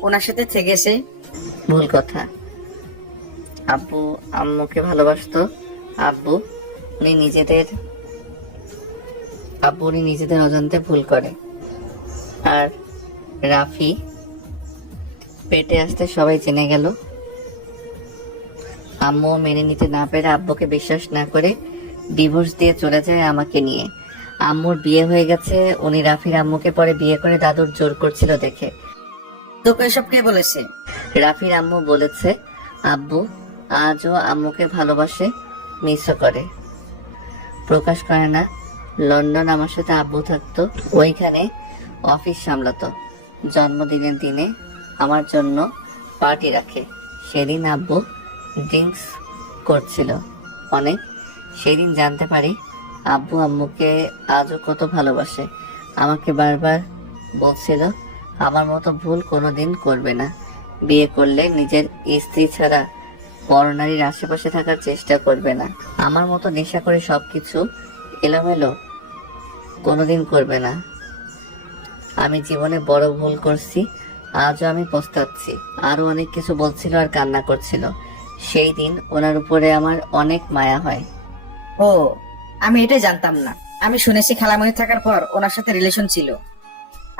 ওনার সাথে থেকেছে। ভুল কথা। আব্বু আম্মুকে ভালোবাসতো। আব্বু উনি নিজেদের অজান্তে ভুল করে। আর রাফি পেটে আসতে সবাই জেনে গেল। আম্মু মেনে নিতে না পেরে আব্বুকে বিশ্বাস না করে ডিভোর্স দিয়ে চলে যায় আমাকে নিয়ে। আম্মুর বিয়ে হয়ে গেছে, উনি রাফির আম্মুকে পরে বিয়ে করে দাদুর জোর করছিল দেখে। তোকে এসব কে বলেছে? রাফির আম্মু বলেছে। আব্বু আজও আম্মুকে ভালোবাসে, মিসও করে, প্রকাশ করে না। লন্ডন আমার সাথে আব্বু থাকতো, ওইখানে অফিস সামলাতো। জন্মদিনের দিনে আমার জন্য পার্টি রাখে। সেদিন আব্বু ড্রিঙ্কস করছিল অনেক। সেদিন জানতে পারি আব্বু আম্মুকে আজও কত ভালোবাসে। আমাকে বারবার বলছিল আমার মতো ভুল কোনোদিন করবে না, বিয়ে করলে নিজের স্ত্রী ছাড়া পরনারীর আশেপাশে থাকার চেষ্টা করবে না, আমার মতো নেশা করে সবকিছু এলোমেলো কোনোদিন করবে না। আমি জীবনে বড় ভুল করছি, আজও আমি পস্তাচ্ছি। আরো অনেক কিছু বলছিল আর কান্না করছিল। সেই দিন ওনার উপরে আমার অনেক মায়া হয়। ও, আমি এটাই জানতাম না। আমি শুনেছি খালামণি থাকার পর ওনার সাথে রিলেশন ছিল।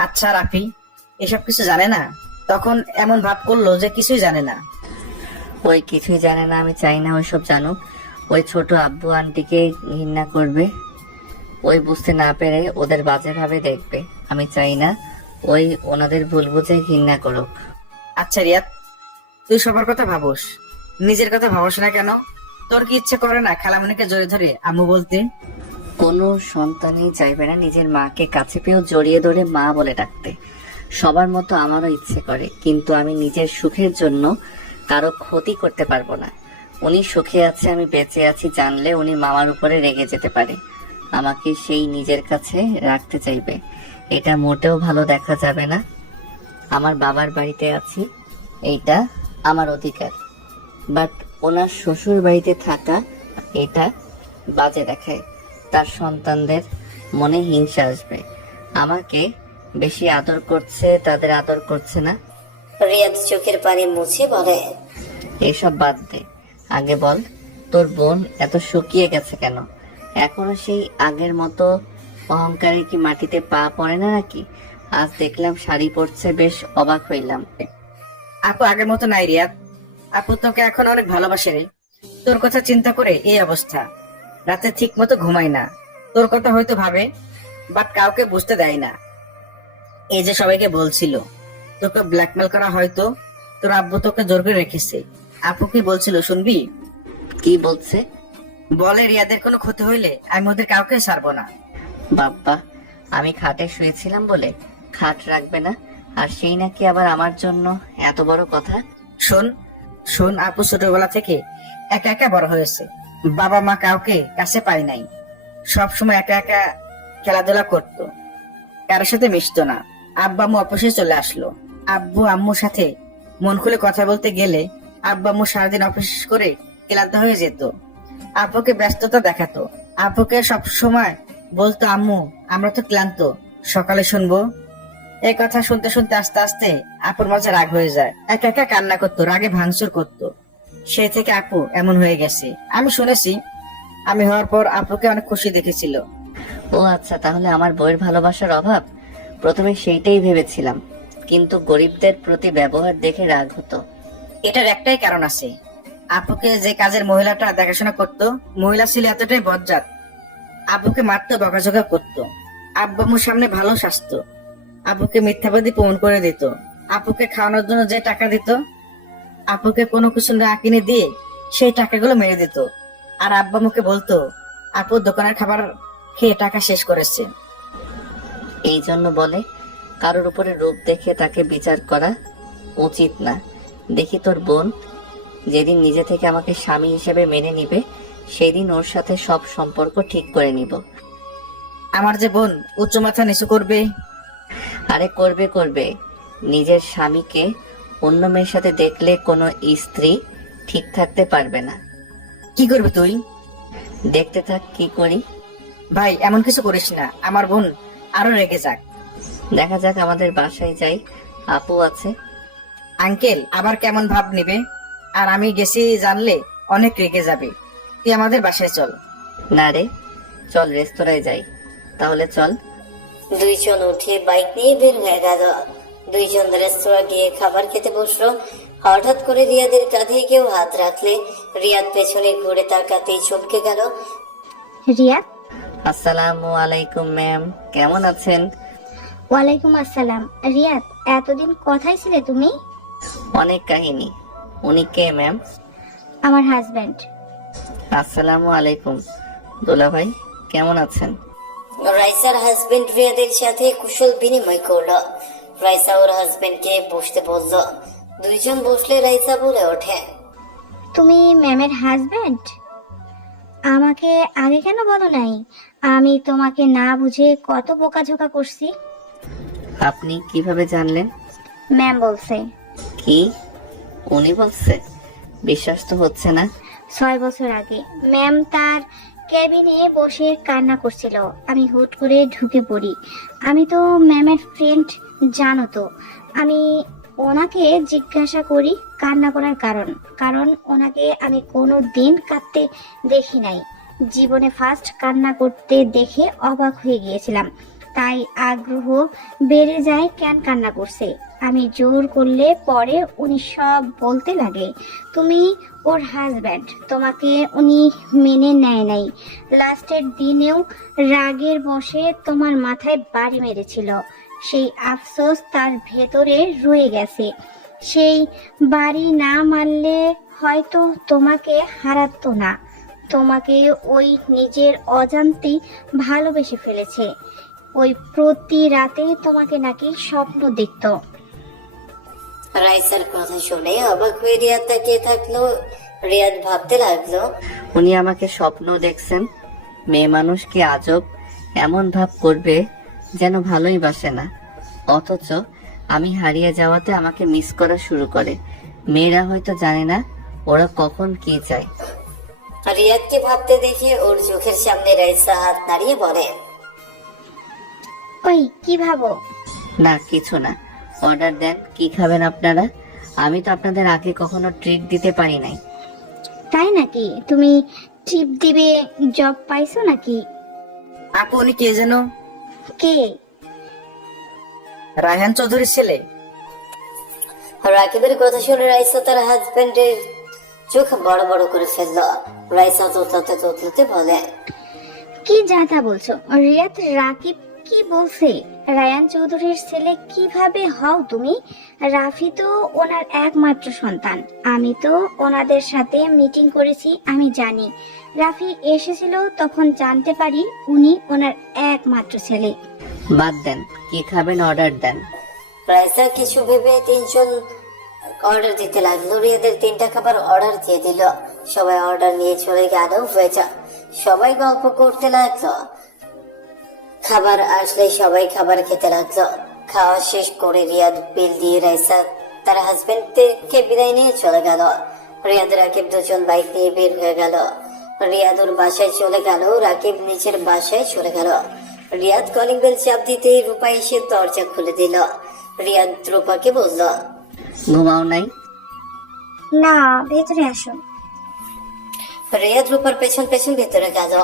আচ্ছা রাফি এসব কিছু জানে না? তখন এমন ভাব করলো যে কিছুই জানে না। ওই কিছুই জানে না, আমি চাই না ওইসব জানুক। ওই ছোট আব্বু আন্টিকে ঘৃণা করবে, ওই বুঝতে না পেরে ওদের বাজে ভাবে দেখবে। আমি চাই না ওই ওনাদের ভুল বুঝে ঘৃণা করুক। আচ্ছা রিয়াদ, তুই সবার কথা ভাবোস, নিজের কথা ভাবস না কেন? তোর কি ইচ্ছে করে না খালামণিকে জড়িয়ে ধরে আম্মু বলতে? কোনো সন্তানই চাইবে না নিজের মাকে কাছে পেয়েও জড়িয়ে ধরে মা বলে ডাকতে। সবার মতো আমারও ইচ্ছে করে, কিন্তু আমি নিজের সুখের জন্য কারো ক্ষতি করতে পারবো না। উনি সুখে আছে, আমি বেঁচে আছি জানলে উনি মামার উপরে রেগে যেতে পারে, আমাকে সেই নিজের কাছে রাখতে চাইবে। এটা মোটেও ভালো দেখা যাবে না। আমার বাবার বাড়িতে আছি, এইটা আমার অধিকার, বাট ওনার শ্বশুর বাড়িতে থাকা এটা বাজে দেখায়। তার সন্তানদের মনে হিংসা আসবে, আমাকে বেশি আদর করছে, তাদের আদর করছে না। রিয়াদ চোখের পানি মুছে বলে, এসব বাদ দে, আগে বল তোর বোন এত শুকিয়ে গেছে কেন? এখনো সেই আগের মতো অহংকারে কি মাটিতে পা পড়ে না নাকি? আজ দেখলাম শাড়ি পরছে, বেশ অবাক হইলাম। আপু আগের মতো নাই রিয়াদ, আপু তোকে এখন অনেক ভালোবাসে রে। তোর কথা চিন্তা করে এই অবস্থা, রাতে ঠিক মতো ঘুমায় না। তোর কথা হয়তো ভাবে, বাট কাউকে বুঝতে দেয় না। এই যে সবাইকে বলছিল তোকে ব্ল্যাকমেল করা হয়তো, তোর আব্বু তোকে জোর করে রেখেছে। আপু কি বলছিল শুনবি? কি বলছে? বলে রিয়াদের কোনো ক্ষতি হইলে আমি ওদের কাউকে ছাড়বো না। বাপ্পা, আমি খাটে শুয়েছিলাম বলে খাট রাখবে না, আর সেই নাকি আবার আমার জন্য এত বড় কথা। শোন শোন, আপু ছোটবেলা থেকে একা একা বড় হয়েছে, বাবা মা কাউকে কাছে পায় নাই। সব সময় একা একা খেলাধুলা করতো, কারোর সাথে মিশতো না। আব্বা আম্মু অফিসে চলে আসলো, আব্বু আম্মুর সাথে মন খুলে কথা বলতে গেলে আব্বা আম্মু সারাদিন অফিস করে ক্লান্ত হয়ে যেত। আব্বুকে ব্যস্ততা দেখাতো, আব্বুকে সব সময় বলতো আম্মু আমরা তো ক্লান্ত, সকালে শুনবো। এই কথা শুনতে শুনতে আস্তে আস্তে আপুর মাঝে রাগ হয়ে যায়, একা একা কান্না করতো, রাগে ভাঙচুর করতো। সেই থেকে আপু এমন হয়ে গেছে। আমি শুনেছি আমি হওয়ার পর আপুকে অনেক খুশি দেখেছিল। ও আচ্ছা, তাহলে আমার বইয়ের ভালোবাসার অভাব। প্রথমে সেইটাই ভেবেছিলাম, কিন্তু গরিবদের প্রতি ব্যবহার দেখে রাগ হতো। এটার একটাই কারণ আছে, আপুকে যে কাজের মহিলাটা দেখাশোনা করতো, মহিলা ছিল এতটাই বজ্জাত, আপুকে মারতো, বকাঝকা করতো, আব্বাম্মুর সামনে ভালো সাজতো, আপুকে মিথ্যাবাদী প্রমাণ করে দিত, আপুকে খাওয়ানোর জন্য যে টাকা দিত, আপুকে কোনো কিছু না কিনে দিয়ে সেই টাকাগুলো মেরে দিত। আর আব্বাম্মুকে বলতো আপুর দোকানের খাবার খেয়ে টাকা শেষ করেছে। এই জন্য বলে কারোর উপরে রূপ দেখে তাকে বিচার করা উচিত না। দেখি তোর বোন যেদিন নিজে থেকে আমাকে স্বামী হিসেবে মেনে নিবে, সেই দিন ওর সাথে সব সম্পর্ক ঠিক করে নিব। আমার যে বোন উচ্চ মাথা নিচু করবে। আরে করবে করবে, নিজের স্বামীকে অন্য মেয়ের সাথে দেখলে কোনো স্ত্রী ঠিক থাকতে পারবে না। কি করবি তুই? দেখতে থাক কি করি। ভাই এমন কিছু করিস না, আমার বোন আরো রেগে যাক। দেখা যাক, আমাদের বাসায় যাই, আপু আছে। আঙ্কেল আবার কেমন ভাব নিবে, আর আমি গেছি জানলে অনেক রেগে যাবে। তুই আমাদের বাসায় চল। না রে, চল রেস্তোরাঁয় যাই। তাহলে চল। দুইজন উঠে বাইক নিয়ে বের হয়ে গেল। দুইজন রেস্তোরাঁ গিয়ে খাবার খেতে বসলো। হঠাৎ করে রিয়াদের কাঁধে কেউ হাত রাখলে রিয়াদ পেছনে ঘুরে তাকাতেই চমকে গেল। রিয়া, আসসালামু আলাইকুম ম্যাম, কেমন আছেন? ওয়ালাইকুম আসসালাম। রিয়াদ, এতদিন কোথায় ছিলে তুমি? অনেক কাহিনী। উনি কে ম্যাম? আমার হাজবেন্ড। আসসালামু আলাইকুম। দোলা ভাই কেমন আছেন? রাইসার হাজবেন্ড রিয়াদের সাথে কুশল বিনিময় করলো। রাইসা ওর হাজবেন্ডকে বসতে বলল। দুইজন বসলে রাইসা বলে ওঠে, তুমি ম্যামের হাজবেন্ড? আমাকে আগে কেন বলো নাই? আমি তোমাকে না বুঝে কত বোকাঝোকা করছি। আপনি কিভাবে জানলেন? ম্যাম বলছে। কি? উনি বলছে? বিশ্বাস তো হচ্ছে না। 6 বছর আগে ম্যাম তার কেবিনে বসে কান্না করছিল। আমি হুট করে ঢুকে পড়ি। আমি তো ম্যামের ফ্রেন্ড, জানো তো। আমি ওনাকে জিজ্ঞাসা করি কান্না করার কারণ। কারণ ওনাকে আমি কোনো দিন কাঁদতে দেখি নাই। জীবনে ফার্স্ট কান্না করতে দেখে অবাক হয়ে গিয়েছিলাম। তাই আগ্রহ বেড়ে যায় কেন কান্না করছে। আমি জোর করলে পরে উনি সব বলতে লাগে। তুমি ওর হাজব্যান্ড, তোমাকে উনি মেনে নেয় নাই। লাস্টের দিনেও রাগের বশে তোমার মাথায় বাড়ি মেরেছিল। সেই আফসোস তার ভেতরে রয়ে গেছে। সেই বাড়ি না মারলে হয়তো তোমাকে হারাতো না। তোমাকে ওই নিজের অজান্তেই ভালোবেসে ফেলেছে। ওই প্রতি রাতে তোমাকে নাকি স্বপ্ন দেখতো। রাইসার কথা শুনে অবাক হয়ে রিয়াদ তাকিয়ে থাকলো। রিয়াদ ভাবতে লাগলো, উনি আমাকে স্বপ্ন দেখছেন? মেয়ে মানুষ কি আজব, এমন ভাব করবে যেন ভালোই বাসে না, অথচ আমি হারিয়ে যাওয়াতে আমাকে মিস করা শুরু করে। মেয়েরা হয়তো জানে না ওরা কখন কি চায়। রিয়াদকে ভাবতে দেখে ওর চোখের সামনে রাইসা হাত নাড়িয়ে বলে, ওই কি ভাবো? না কিছু না। অর্ডার দেন, কি খাবেন আপনারা? আমি তো আপনাদের আগে কখনো ট্রিট দিতে পারি নাই। তাই নাকি? তুমি টিপ দিবে জব পাইছো নাকি? আপু উনি কে যেন? কে? রায়হান চৌধুরীর ছেলে। রাকিবের কথা শুনে রাইসা তার হাজবেন্ডের চোখ বড় বড় করে ফেলল। রাইসা তোতলাতে বলে, কি যাতা বলছো রিয়াদ? রাকিব কি বলছে? রায়ান চৌধুরীর ছেলে কিভাবে হও তুমি? রাফি তো ওনার একমাত্র সন্তান। আমি তো ওনাদের সাথে মিটিং করেছি, আমি জানি। রাফি এসেছিল, তখন জানতে পারি উনি ওনার একমাত্র ছেলে। বাদ দেন, কি খাবেন অর্ডার দেন। রাইসা কিছু ভেবে তিনজন অর্ডার দিতে লাগলো। রিয়াদের 3টা খাবার অর্ডার দিয়ে দিল। সবাই অর্ডার নিয়ে চলে গেল ভেজা। সবাই গল্প করতে লাগলো। খাবার আসলে সবাই খাবার খেতে লাগলো। খাওয়া শেষ করে রিয়াদ বিল দিয়ে রাইসা তার হাজবেন্ডকে বিদায় নিয়ে চলে গেল। রিয়াদ রাকিব দুজন বাইক নিয়ে বের হয়ে গেল। রিয়াদ ওর বাসায় চলে গেল, রাকিব নিজের বাসায় চলে গেল। রিয়াদ কলিং বেল চাপ দিতেই রূপা এসে দরজা খুলে দিল। রিয়াদ রূপাকে বলল, ঘুমাও নাই? না, ভেতরে আসো। রিয়াদ রূপার পেছন পেছন ভেতরে গেল।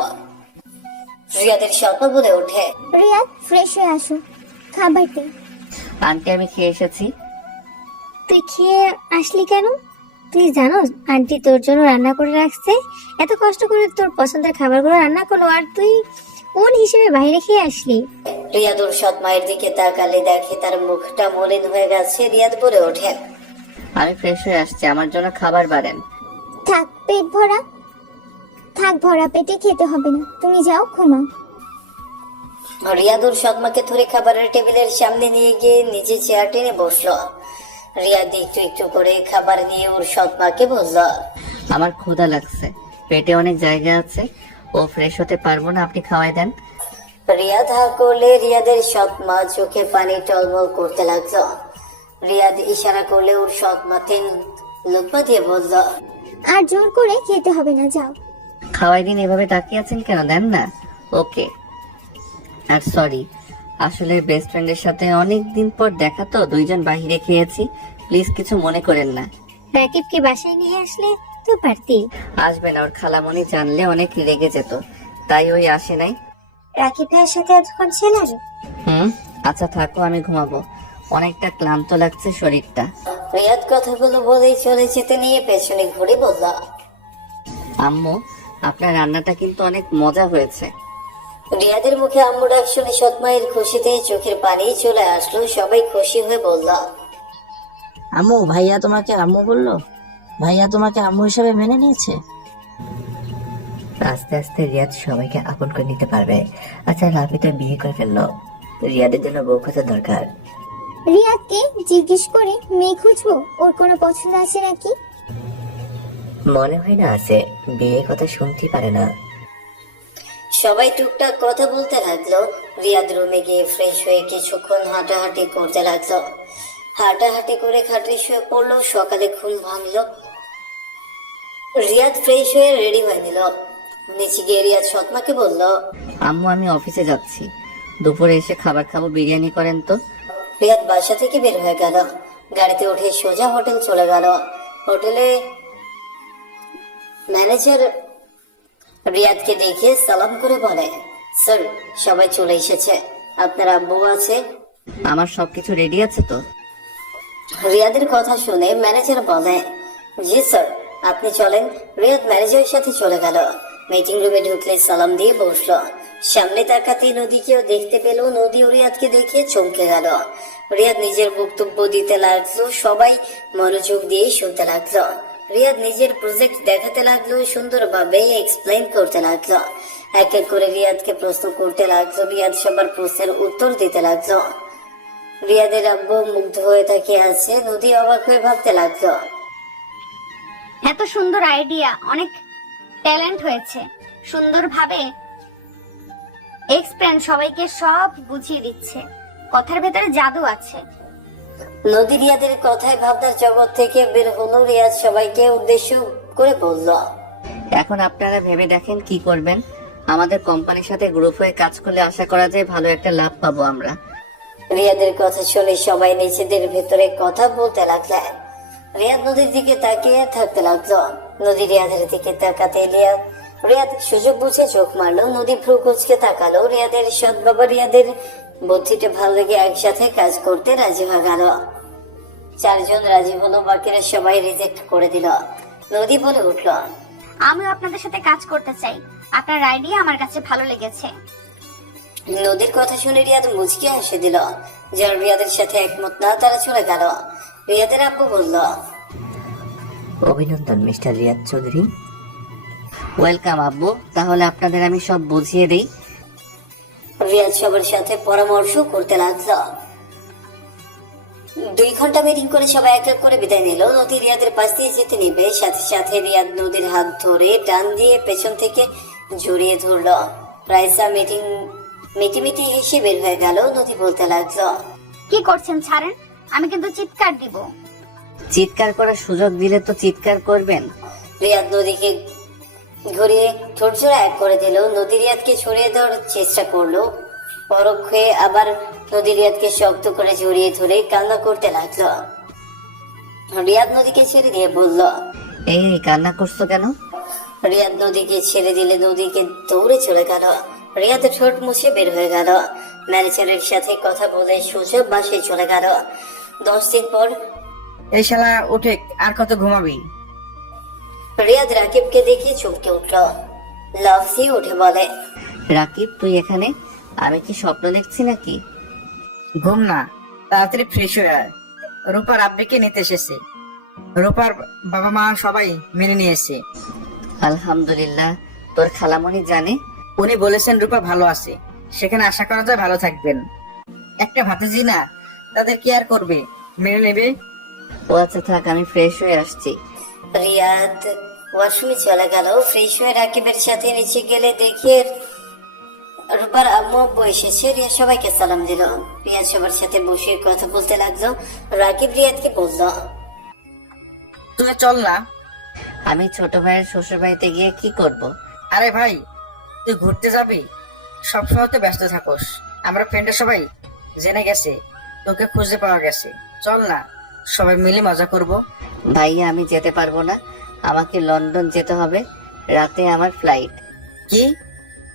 রিয়াদের স্বপ্ন বলে ওঠে, রিয়াদ, ফ্রেশ হয়ে আসো, খাবার দে। আন্টি আমি খেয়ে এসেছি। তুই খেয়ে আসলি কেন? তুই জানোস আন্টি তোর জন্য রান্না করে রাখছে। এত কষ্ট করে তোর পছন্দের খাবারগুলো রান্না করলো, আর তুই কোন হিসেবে বাইরে খেয়ে আসলি? রিয়াদ ওর সৎ মায়ের দিকে তাকালে দেখে তার মুখটা মলিন হয়ে গেছে। রিয়াদ বলে ওঠে, আমি ফ্রেশ হয়ে আসছি, আমার জন্য খাবার বাড়েন। থাক, পেট ভরা থাক, ভরা পেটে খেতে হবে না। তুমি যাও, ঘুমাও। রিয়াদ ওর সৎ মাকে ধরে খাবারের টেবিলের সামনে নিয়ে গিয়ে নিজে চেয়ার টেনে বসলো। রিয়াদ একটু একটু করে খাবার নিয়ে ওর সৎ মাকে বলল, আমার ক্ষুধা লাগছে, পেটে অনেক জায়গা আছে, ও ফ্রেশ হতে পারবো না, আপনি খাওয়াই দেন। রিয়াদ হা করলে রিয়াদের সৎ মা চোখে পানি টলমল করতে লাগলো। রিয়াদ ইশারা করলে ওর সৎ মা 3 লোকমা দিয়ে বলল, আর জোর করে খেতে হবে না, যাও। খাওয়াই দিন, এভাবে তাকিয়ে আছেন কেন? দেন না। ওকে। আর সরি, আসলে বেস্ট ফ্রেন্ডের সাথে অনেক দিন পর দেখা তো, দুইজন বাহিরে খেয়েছি, প্লিজ কিছু মনে করেন না। রাকিবকে বাসায় নিয়ে আসলে তো পারতি। আসবে না, ওর খালামণি জানলে অনেক রেগে যেত, তাই ওই আসে নাই। রাকিব ভাইয়ের সাথে এতক্ষণ ছিলেন? আচ্ছা থাকো, আমি ঘুমাবো, অনেকটা ক্লান্ত লাগছে শরীরটা। রিয়াদ কথাগুলো বলেই চলে যেতে নিয়ে পেছনে ঘুরে বলল, আম্মু, আপনার রান্নাটা কিন্তু অনেক মজা হয়েছে। রিয়াদের মুখে আম্মু ডাক শুনে সৎমায়ের খুশিতে চোখের পানি চলে আসলো। সবাই খুশি হয়ে বলল, আম্মু, ভাইয়া তোমাকে আম্মু বললো? ভাইয়া তোমাকে আম্মু হিসেবে মেনে নিয়েছে? আস্তে আস্তে রিয়াদ সবাইকে আপন করে নিতে পারবে। আচ্ছা, রাফি তো বিয়ে করে ফেললো, রিয়াদের জন্য বউ খোঁজা দরকার। রিয়াদকে জিজ্ঞেস করে মেয়ে খুঁজবো, ওর কোনো পছন্দ আছে নাকি? মনে হয় না আছে, বিয়ে কথা শুনতেই পারে না। সবাই টুকটাক কথা বলতে লাগলো। রিয়াদ রুমে গিয়ে ফ্রেশ হয়ে কিছুক্ষণ হাঁটাহাঁটি করতে লাগলো। হাঁটাহাঁটি করে খাটে শুয়ে পড়লো। সকালে ঘুম ভাঙলো। রিয়াদ ফ্রেশ হয়ে রেডি হয়ে নিল। নিচে গিয়ে রিয়াদ সৎমাকে বলল, আম্মু আমি অফিসে যাচ্ছি, দুপুরে এসে খাবার খাবো, বিরিয়ানি করেন তো। রিয়াদ বাসা থেকে বের হয়ে গেল। গাড়িতে উঠে সোজা হোটেল চলে গেল। হোটেলে ম্যানেজার রিয়াদকে দেখে সালাম করে বলে, স্যার সবাই চলে এসেছে, আপনার আব্বু আছে? আমার সবকিছু রেডি আছে তো? রিয়াদের কথা শুনে ম্যানেজার বলে, জি স্যার, আপনি চলেন। রিয়াদ ম্যানেজারের সাথে চলে গেল। মিটিং রুমে ঢুকলে সালাম দিয়ে বসলো। সামনে তাকাতে নদীকেও দেখতে পেল। নদী ও রিয়াদকে দেখে চমকে গেল। রিয়াদ নিজের বক্তব্য দিতে লাগলো। সবাই মনোযোগ দিয়ে শুনতে লাগলো। রিয়াদ নিজের প্রজেক্ট দেখাতে লাগলো, সুন্দরভাবে এক্সপ্লেইন করতে লাগলো। এক এক করে রিয়াদকে প্রশ্ন করতে লাগলো। রিয়াদ সবার প্রশ্নের উত্তর দিতে লাগলো। রিয়াদের আব্বু মুগ্ধ হয়ে তাকিয়ে আছে। নদী অবাক হয়ে ভাবতে লাগলো, এত সুন্দর আইডিয়া, অনেক ট্যালেন্ট হয়েছে, সুন্দরভাবে এক্সপ্লেন সবাইকে সব বুঝিয়ে দিচ্ছে, কথার ভেতরে জাদু আছে। নদী রিয়াদের কথায় ভাবনার জগৎ থেকে বের হলো। রিয়াদ সবাইকে উদ্দেশ্য করে বলল, এখন আপনারা ভেবে দেখেন কি করবেন। আমাদের কোম্পানির সাথে গ্রুপ হয়ে কাজ করলে আশা করা যায় ভালো একটা লাভ পাবো আমরা। রিয়াদের কথা শুনে সবাই নিজেদের ভেতরে কথা বলতে লাগলেন। রিয়াদ নদীর দিকে তাকিয়ে থাকতে লাগলো। নদী রিয়াদের দিকে তাকাতে রিয়াদ সুযোগ বুঝে চোখ মারলো। নদী ভ্রু কুচকে তাকালো। রিয়াদের সৎ বাবা রিয়াদের বুদ্ধিটা ভালো লেগে একসাথে কাজ করতে রাজি হয়ে গেল। চারজন রাজি হলো, বাকিরা সবাই রিজেক্ট করে দিল। নদী বলে উঠল, আমিও আপনাদের সাথে কাজ করতে চাই, আপনার আইডিয়া আমার কাছে ভালো লেগেছে। নদীর কথা শুনে রিয়াদ মুচকি হেসে দিল। যারা রিয়াদের সাথে একমত না তারা চলে গেল। রিয়াদের আব্বু বলল, অভিনন্দন মিস্টার রিয়াদ চৌধুরী। ওয়েলকাম আব্বু, তাহলে আপনাদের আমি সব বুঝিয়ে দিই। রিয়াদ সবার সাথে পরামর্শ করতে লাগলো। 2 ঘন্টা মিটিং করে সবাই এক এক করে বিদায় নিল। নদী রিয়াদের পাশ দিয়ে যেতে নিবে, সাথে সাথে রিয়াদ নদীর হাত ধরে টান দিয়ে পেছন থেকে জড়িয়ে ধরলো। রাইসা মিটি হেসে বের হয়ে গেল। নদী বলতে লাগলো, কি করছেন ছাড়েন, আমি কিন্তু চিৎকার দিব। চিৎকার করার সুযোগ দিলে তো চিৎকার করবেন। রিয়াদ নদীকে ঘুরিয়ে ঠোঁট জোড়া এক করে দিল। নদী রিয়াদকে ছড়িয়ে দেওয়ার চেষ্টা করলো। পরক্ষে আবার নদী রিয়াদকে শক্ত করে জড়িয়ে ধরে কান্না করতে লাগলো। রিয়াদ নদীকে ছেড়ে দিয়ে বলল, এই কান্না করছো কেন? রিয়াদ নদীকে ছেড়ে দিলে নদীকে দৌড়ে চলে গেল। রিয়াদ ঠোঁট মুছে বের হয়ে গেল। ম্যানেজারের সাথে কথা বলে সোজা বাসায় চলে গেল। 10 দিন পর এই শালা উঠে আর কত ঘুমাবি? রিয়াদ রাকিবকে দেখে চমকে উঠল। লাফসি উঠে বলে, রাকিব তুই এখানে? আমি কি স্বপ্ন দেখছি নাকি? ঘুম না, তাড়াতাড়ি ফ্রেশ হয়ে আয়। রূপার আব্বিকে নিতে এসেছে। রূপার বাবা মা সবাই মেনে নিয়েছে। আলহামদুলিল্লাহ। তোর খালামণি জানে? উনি বলেছেন রূপা ভালো আছে, সেখানে আশা করা যায় ভালো থাকবেন। একটা ভাতিজি না, তাদের কি আর করবে, মেনে নেবে। ও আচ্ছা থাক, আমি ফ্রেশ হয়ে আসছি। রিয়াদ ওয়াশরুমে চলে গেল। ফ্রেশ হয়ে রাকিবের সাথে নিচে গেলে দেখে রূপার আম্মু আব্বু এসেছে। রিয়াদ সবাইকে সালাম দিল। রিয়াদ সবার সাথে বসে কথা বলতে লাগলো। রাকিব রিয়াদকে বলল, তুই চল না। আমি ছোট ভাইয়ের শ্বশুর বাড়িতে গিয়ে কি করব? আরে ভাই, তুই ঘুরতে যাবি? সবসময় তো ব্যস্ত থাকোস। আমরা ফ্রেন্ডের সবাই জেনে গেছে তোকে খুঁজে পাওয়া গেছে। চল না, সবাই মিলে মজা করব। ভাইয়া আমি যেতে পারবো না, আমাকে লন্ডন যেতে হবে, রাতে আমার ফ্লাইট। কি,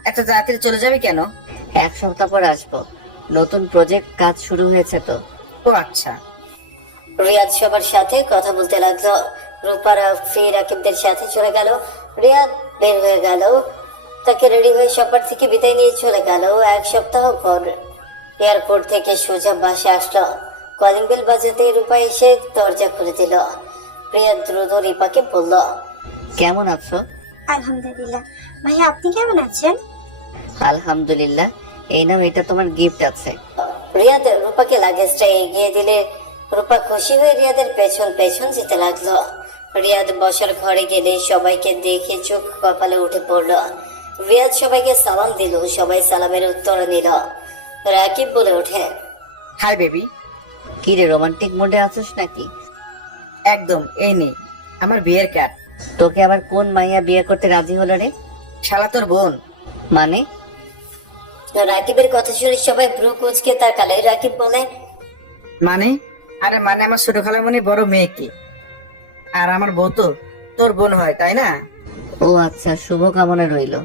এত তাড়াতাড়ি চলে যাবি কেন? 1 সপ্তাহ পর আসবো, নতুন প্রজেক্ট কাজ শুরু হয়েছে তো। ও আচ্ছা। রিয়াদ সবার সাথে কথা বলতে লাগলো। রূপার ফির রাকিবদের সাথে চলে গেল। রিয়াদ বের হয়ে গেল। তাকে রেডি হয়ে সবার থেকে বিদায় নিয়ে চলে গেল। এক সপ্তাহ পর এয়ারপোর্ট থেকে সোজা বাসে আসলো। কলিং বেল বাজাতে রূপা এসে দরজা খুলে দিল। প্রিয়া দ্রুত রিপাকে বলল, কেমন আছো? আলহামদুলিল্লাহ। ভাইয়া আপনি কেমন আছেন? আলহামদুলিল্লাহ। এই নাও, এটা তোমার গিফট আছে। রিয়াদ রূপাকে লাগেজটা এগিয়ে দিলে রূপা খুশি হয়ে রিয়াদের পেছন পেছন যেতে লাগলো। রিয়াদ বসার ঘরে গেলে সবাইকে দেখে চোখ কপালে উঠে পড়লো। রিয়াদ সবাইকে সালাম দিল, সবাই সালামের উত্তর নিল। রাকিব বলে ওঠে, হাই বেবি। কি রে, রোমান্টিক মুডে আছিস নাকি? একদম, এই নে আমার বিয়ের কার্ড। তোকে আবার কোন মাইয়া বিয়ে করতে রাজি হলো রে? শালা তোর বোন। মানে? রাকিবের কথা শুনে সবাই ভ্রু কুঁচকে তাকালে। রাকিব বলে, মানে? আরে মানে আমার ছোট খালামণি বড় মেয়েকে, আর আমার বউ তো তোর বোন হয়, তাই না? ও আচ্ছা, শুভ কামনা রইলো।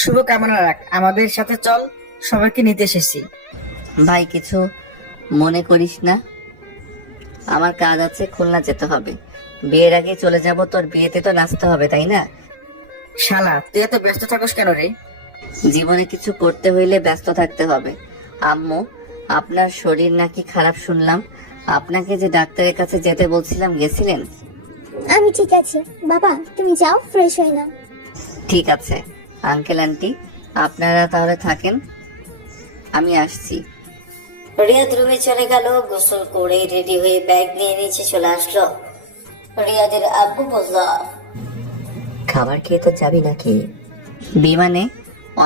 শুভ কামনা রাখ। আমাদের সাথে চল, সবাইকে নিতে এসেছি। ভাই, কিছু মনে করিস না? আমার কাজ আছে, খুলনা যেতে হবে। বিয়ের আগে চলে যাব, তোর বিয়েতে তো নাচতে হবে, তাই না? শালা তুই এত ব্যস্ত থাকস কেন রে? জীবনে কিছু করতে হইলে ব্যস্ত থাকতে হবে। আম্মু, আপনার শরীর নাকি খারাপ শুনলাম। আপনাকে যে ডাক্তারের কাছে যেতে বলছিলাম, গেছিলেন? আমি ঠিক আছি বাবা, তুমি যাও ফ্রেশ হয়ে নাও। ঠিক আছে আঙ্কেল আন্টি, আপনারা তাহলে থাকেন, আমি আসছি। রিয়াদ রুমে চলে গেল। গোসল করে রেডি হয়ে ব্যাগ নিয়ে নিচে চলে আসলো। রিয়াদের আব্বু বলল, খাবার খেয়ে তো যাবি নাকি? বিমানে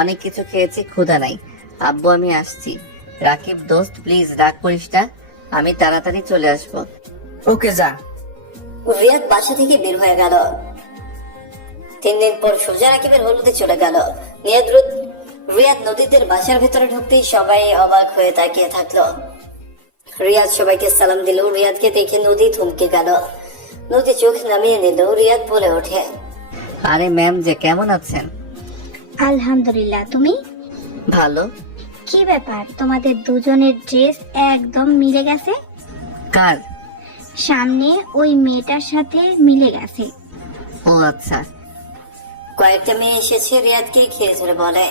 অনেক কিছু খেয়েছি, ক্ষুধা নাই। আব্বু আমি আসছি। রাকিব দোস্ত, প্লিজ রাগ করিস না, আমি তাড়াতাড়ি চলে আসবো। ওকে যা। রিয়াদ বাসা থেকে বের হয়ে গেল। 3 দিন পর সোজা রাকিবের হলুদে চলে গেল। রিয়াদ নদীদের বাসার ভেতরে ঢুকতেই সবাই অবাক হয়ে তাকিয়ে থাকলো। রিয়াদ সবাইকে সালাম দিল। রিয়াদকে দেখে নদী থমকে গেল। নদী চোখ নামিয়ে নিল। রিয়াদ বলে ওঠে, আরে ম্যাম যে, কেমন আছেন? আলহামদুলিল্লাহ, তুমি? ভালো। কি ব্যাপার, তোমাদের দুজনের ড্রেস একদম মিলে গেছে। কার? সামনে ওই মেয়েটার সাথে মিলে গেছে। ও আচ্ছা। কয়েকটা মেয়ে এসেছে রিয়াদকে ঘিরে ধরে বলে।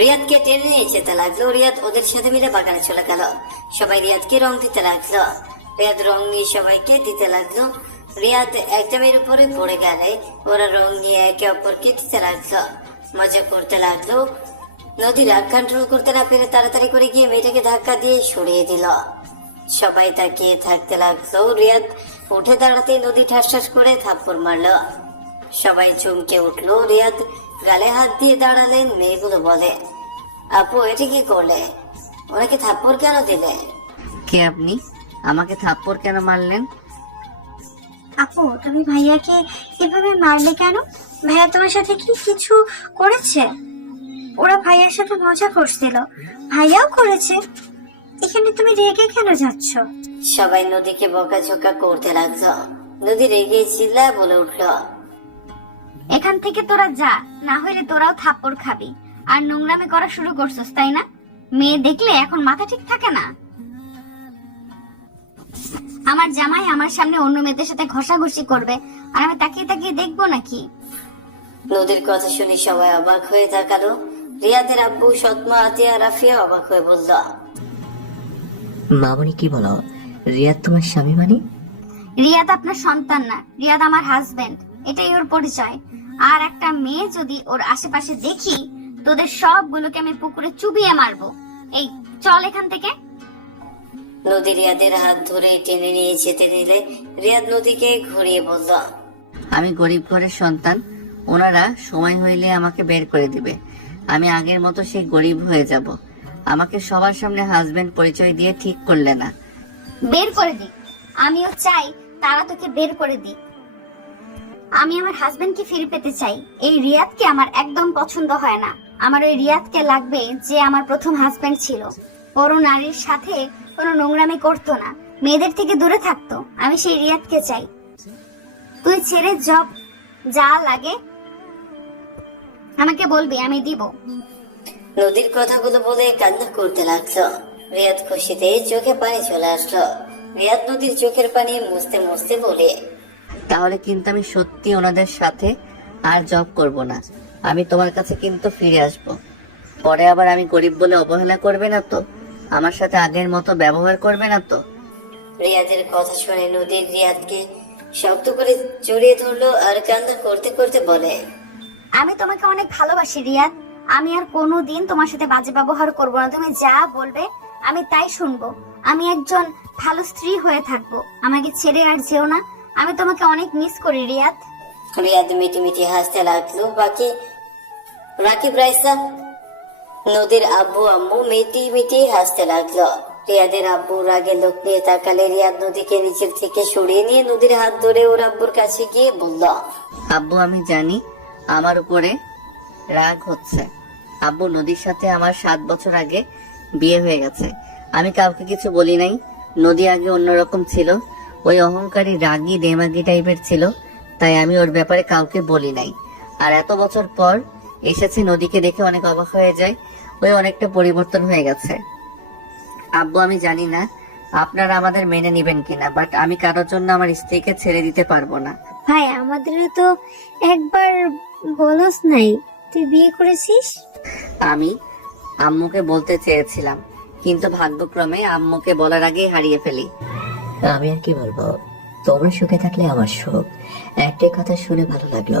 রিয়াদকে টেনে নিয়ে যেতে লাগলো। রিয়াদ ওদের সাথে মিলে বাগানে চলে গেল। সবাই রিয়াদকে রং দিতে লাগলো। রিয়াদ রং নিয়ে সবাইকে দিতে লাগলো। রিয়াদ একটা মেয়ের উপরে পড়ে গেলে ওরা রং নিয়ে একে অপরকে দিতে লাগলো, মজা করতে লাগলো। নদী রাগ কন্ট্রোল করতে না পেরে তাড়াতাড়ি করে গিয়ে মেয়েটাকে ধাক্কা দিয়ে সরিয়ে দিল। সবাই তাকিয়ে থাকতে লাগলো। রিয়াদ উঠে দাঁড়াতে নদী ঠাস ঠাস করে থাপ্পড় মারলো। সবাই চমকে উঠলো। রিয়াদ গালে হাত দিয়ে দাঁড়ালেন। মেয়েগুলো বলে, আপু এটা কি করলে? ওনাকে থাপ্পড় কেন দিলে? কে আপনি? আমাকে থাপ্পড় কেন মারলেন? আপু তুমি ভাইয়াকে এভাবে মারলে কেন? ভাইয়া তোমার সাথে কি কিছু করেছে? ওরা ভাইয়ার সাথে মজা করছিল, ভাইয়াও করেছে, এখানে তুমি রেগে কেন যাচ্ছ? সবাই নদীকে বকাঝকা করতে লাগলো। নদী রেগে চিল্লা বলে উঠলো, এখান থেকে তোরা যা, না হলে তোরাও থাপ্পড় খাবি। আর নোংরামি করা শুরু করছিস, তাই না? মেয়ে দেখলে এখন মাথা ঠিক থাকে না। আমার জামাই আমার সামনে অন্য মেয়েদের সাথে ঘষাঘষি করবে, আর আমি তাকিয়ে তাকিয়ে দেখবো নাকি? নদীর কথা শুনে সবাই অবাক হয়ে তাকালো। রিয়াদের আব্বু, সৎমা, আতিয়া, রাফিয়া অবাক হয়ে বলল, মামনি কি বলো? রিয়াদ তোমার স্বামী মানে? রিয়াদ আপনার সন্তান না, রিয়াদ আমার হাজবেন্ড, এটাই ওর পরিচয়। আর একটা মেয়ে যদি ওর আশেপাশে দেখি, তোদের সবগুলোকে আমি পুকুরে চুবিয়ে মারবো। এই চল এখান থেকে। নদী রিয়াদের হাত ধরে টেনে নিয়ে যেতে নিলে রিয়াদ নদীকে ঘুরিয়ে বলল, আমি গরিব ঘরের সন্তান, ওনারা সময় হইলে আমাকে বের করে দিবে। আমি আগের মতো সেই গরিব হয়ে যাব। আমাকে সবার সামনে হাজবেন্ড পরিচয় দিয়ে ঠিক করলে না। বের করে দিক, আমিও চাই তারা তোকে বের করে দিক। আমি আমার হাজবেন্ডকে ফিরে পেতে চাই। এই রিয়াদকে আমার একদম পছন্দ হয় না। আমার ওই রিয়াদকে লাগবে যে আমার প্রথম হাজবেন্ড ছিল। বড় নারীর সাথে কোনো নোংরামি করতো না, মেয়েদের থেকে দূরে থাকতো। আমি সেই রিয়াদকে চাই। তুই ছেড়ে জব যা লাগে আমাকে বলবি, আমি দিব। নদীর কথাগুলো বলে কান্না করতে লাগলো। রিয়াদ খুশিতে চোখে পানি চলে আসলো। রিয়াদ নদীর চোখের পানি মুছতে মুছতে বলে, তাহলে কিন্তু আমি সত্যি ওনাদের সাথে আর জব করব না। আমি তোমার কাছে কিন্তু ফিরে আসব। পরে আবার আমি গরিব বলে অবহেলা করবে না তো? আমার সাথে আগের মতো ব্যবহার করবে না তো? রিয়াদের কথা শুনে নদী রিয়াদকে শক্ত করে জড়িয়ে ধরলো আর কান্না করতে করতে বলে, আমি তোমাকে অনেক ভালোবাসি রিয়াদ। আমি আর কোনোদিন তোমার সাথে বাজে ব্যবহার করব না। তুমি যা বলবে আমি তাই শুনবো। আমি একজন ভালো স্ত্রী হয়ে থাকবো। আমাকে ছেড়ে আর যেও না। আমি তোমাকে অনেক মিস করি রিয়াদ। রিয়াদ মিটি মিটি হাসতে লাগলো। বাকি রাকিব রাইসা নদীর আব্বু আম্মু মিটি মিটি হাসতে লাগলো। রিয়াদের আব্বু রাগে লোক নিয়ে তাকালে রিয়াদ নদীকে নিচের থেকে সরিয়ে নিয়ে নদীর হাত ধরে ওর আব্বুর কাছে গিয়ে বলল, আব্বু আমি জানি আমার উপরে রাগ হচ্ছে। আব্বু নদীর সাথে আমার 7 বছর আগে বিয়ে হয়ে গেছে। আমি কাউকে কিছু বলি নাই। নদী আগে অন্যরকম ছিল, ওই অহংকারী রাগী দেমাগি টাইপের ছিল, তাই আমি ওর ব্যাপারে কাউকে বলি নাই। আর এত বছর পর এসেছে, নদীকে দেখে অনেক অবাক হয়ে যায়। ওই অনেকটা পরিবর্তন হয়ে গেছে। আব্বু আমি জানি না আপনারা আমাদের মেনে নিবেন কিনা, বাট আমি কারোর জন্য আমার স্ত্রীকে ছেড়ে দিতে পারবো না। ভাই আমাদেরও তো একবার বলস নাই তুই বিয়ে করেছিস। আমি আম্মুকে বলতে চেয়েছিলাম, কিন্তু ভাগ্যক্রমে আম্মুকে বলার আগেই হারিয়ে ফেলি। আমি আর কি বলবো, তোমরা সুখে থাকলে আমার সুখ। একটাই কথা শুনে ভালো লাগলো,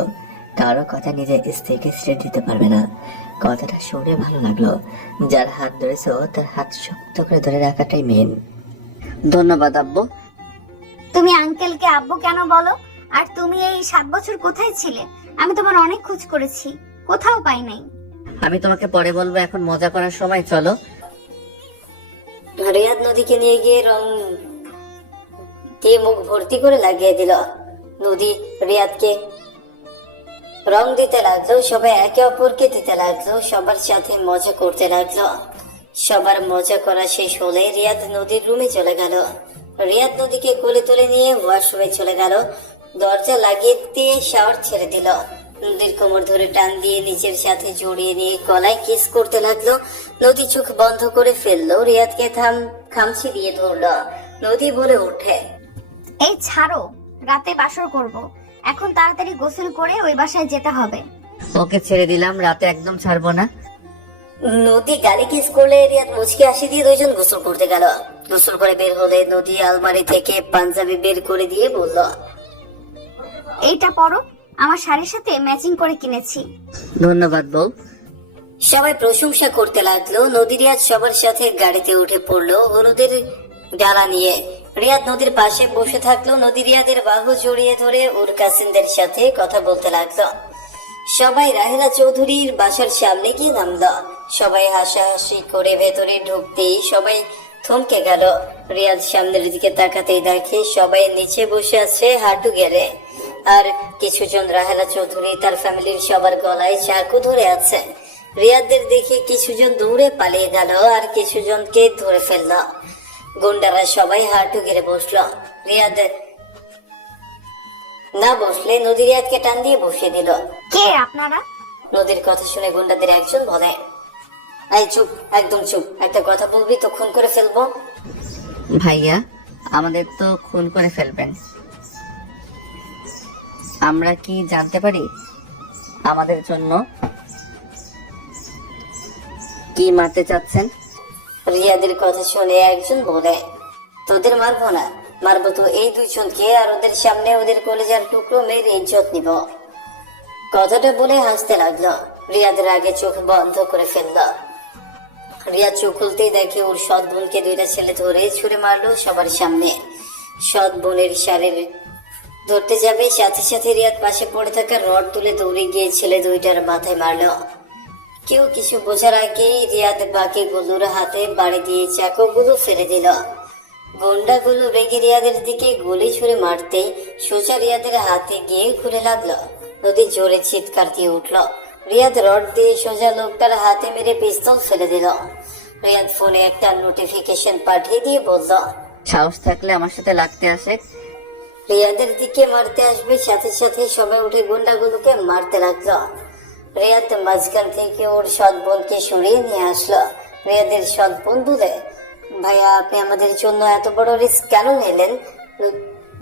কারো কথা নিজের স্ত্রীকে ছেড়ে দিতে পারবে না। কথাটা শুনে ভালো লাগলো। যার হাত ধরেছো তার হাত শক্ত করে ধরে রাখাটাই মেন। ধন্যবাদ আব্বু। তুমি আঙ্কেলকে আব্বু কেন বলো? আর তুমি এই 7 বছর কোথায় ছিলে? আমি তোমার অনেক খোঁজ করেছি, কোথাও পাই নাই। আমি তোমাকে পরে বলবো, এখন মজা করার সময় চলো। রিয়াদ নদীকে নিয়ে গিয়ে রং দিয়ে মুখ ভর্তি করে লাগিয়ে দিল। নদী রিয়াদকে রং দিতে লাগলো, সবাই একে অপরকে দিতে লাগলো, সবার সাথে মজা করতে লাগলো। সবার মজা করা শেষ হলে রিয়াদ নদীর রুমে চলে গেল। রিয়াদ নদীকে কোলে তুলে নিয়ে ওয়াশরুমে চলে গেল। দরজা লাগিয়ে দিয়ে শাওয়ার ছেড়ে দিল। নদীর কোমর ধরে টান দিয়ে নিজের সাথে জড়িয়ে নিয়ে গলায় কিস করতে লাগলো। নদী চোখ বন্ধ করে ফেললো। রিয়াদকে খামচি দিয়ে ধরলো। নদী বলে ওঠে, এই ছাড়ো, রাতে বাসর করব। এখন তাড়াতাড়ি গোসল করে ওই বাসায় যেতে হবে। ওকে ছেড়ে দিলাম, রাতে একদম ছাড়বো না। নদী গালে কিস করলে রিয়াদ মুচকি হাসি দিয়ে দুইজন গোসল করতে গেল। গোসল করে বের হলে নদী আলমারি থেকে পাঞ্জাবি বের করে দিয়ে বলল, এইটা পরো, আমার শাড়ির সাথে ম্যাচিং করে কিনেছি। ধন্যবাদ বউ। সবাই প্রশংসা করতে লাগলো। নদী রিয়াদ সবার সাথে গাড়িতে উঠে পড়লো হলুদের ডালা নিয়ে। রিয়াদ নদীর পাশে বসে থাকলো। নদী রিয়াদের বাহু জড়িয়ে ধরে ওর কাসিনদের সাথে কথা বলতে লাগলো। সবাই রাহেলা চৌধুরীর বাসার সামনে গিয়ে নামলো। সবাই হাসাহাসি করে ভেতরে ঢুকতেই সবাই থমকে গেল। রিয়াদ সামনের দিকে তাকাতেই দেখে সবাই নিচে বসে আছে হাঁটু গেড়ে। আর কিছুজন রাহেলা চৌধুরী তার ফ্যামিলির সবার গলায় চাকু ধরে আছে। রিয়াদদের দেখে কিছুজন দৌড়ে পালিয়ে গেল আর কিছুজনকে ধরে ফেলল। গুন্ডারা সবাই হাঁটু গেড়ে বসলো। রিয়াদ না বসলে নদী রিয়াদকে টান দিয়ে বসিয়ে দিল। কে আপনারা? নদীর কথা শুনে গুন্ডাদের একজন বলে, এই চুপ, একদম চুপ, একটা কথা বলবি তো খুন করে ফেলবো। ভাইয়া আমাদের তো খুন করে ফেলবেন, আমরা কি জানতে পারি আমাদের জন্য কি মারতে চাচ্ছেন? রিয়াদের কথা শুনে একজন বলে, তোদের মারবো না, মারবো তো এই দুইজনকে, আর ওদের সামনে ওদের কলেজার টুকরো মেয়ের ইজ্জত নিব। কথাটা বলে হাসতে লাগলো। রিয়াদের আগে চোখ বন্ধ করে ফেলল। রিয়াদ চোখ খুলতেই দেখে ওর সৎ বোনকে দুইটা ছেলে ধরে ছুড়ে মারলো সবার সামনে। সৎ বোনের শাড়ির ধরতে যাবে, সাথে সাথে রিয়াদ পাশে পড়ে থাকা রড তুলে দৌড়ে গিয়ে ছেলে দুইটার মাথায় মারলো। কেউ কিছু বোঝার আগেই রিয়াদ বাকিগুলোর হাতে বাড়ি দিয়ে চাকুগুলো ফেলে দিল। গুন্ডাগুলো রেগে রিয়াদের দিকে গুলি ছুড়ে মারতে সোজা রিয়াদের হাতে গিয়ে ঘুরে লাগলো। নদী জোরে চিৎকার দিয়ে উঠল। রিয়াদ রড দিয়ে সোজা লোকটার হাতে মেরে পিস্তল ফেলে দিল। রিয়াদ ফোনে একটা নোটিফিকেশন পাঠিয়ে দিয়ে বলল, সাহস থাকলে আমার সাথে লাগতে আসে। রিয়াদের দিকে মারতে আসবে। সাথে সাথে সবাই উঠে গুন্ডাগুলোকে মারতে লাগলো। রিয়াদ মাঝখান থেকে ওর সৎ বোনকে সরিয়ে নিয়ে আসলো। রিয়াদের সৎ বোন বলে, ভাইয়া আপনি আমাদের জন্য এত বড় রিস্ক কেন নিলেন?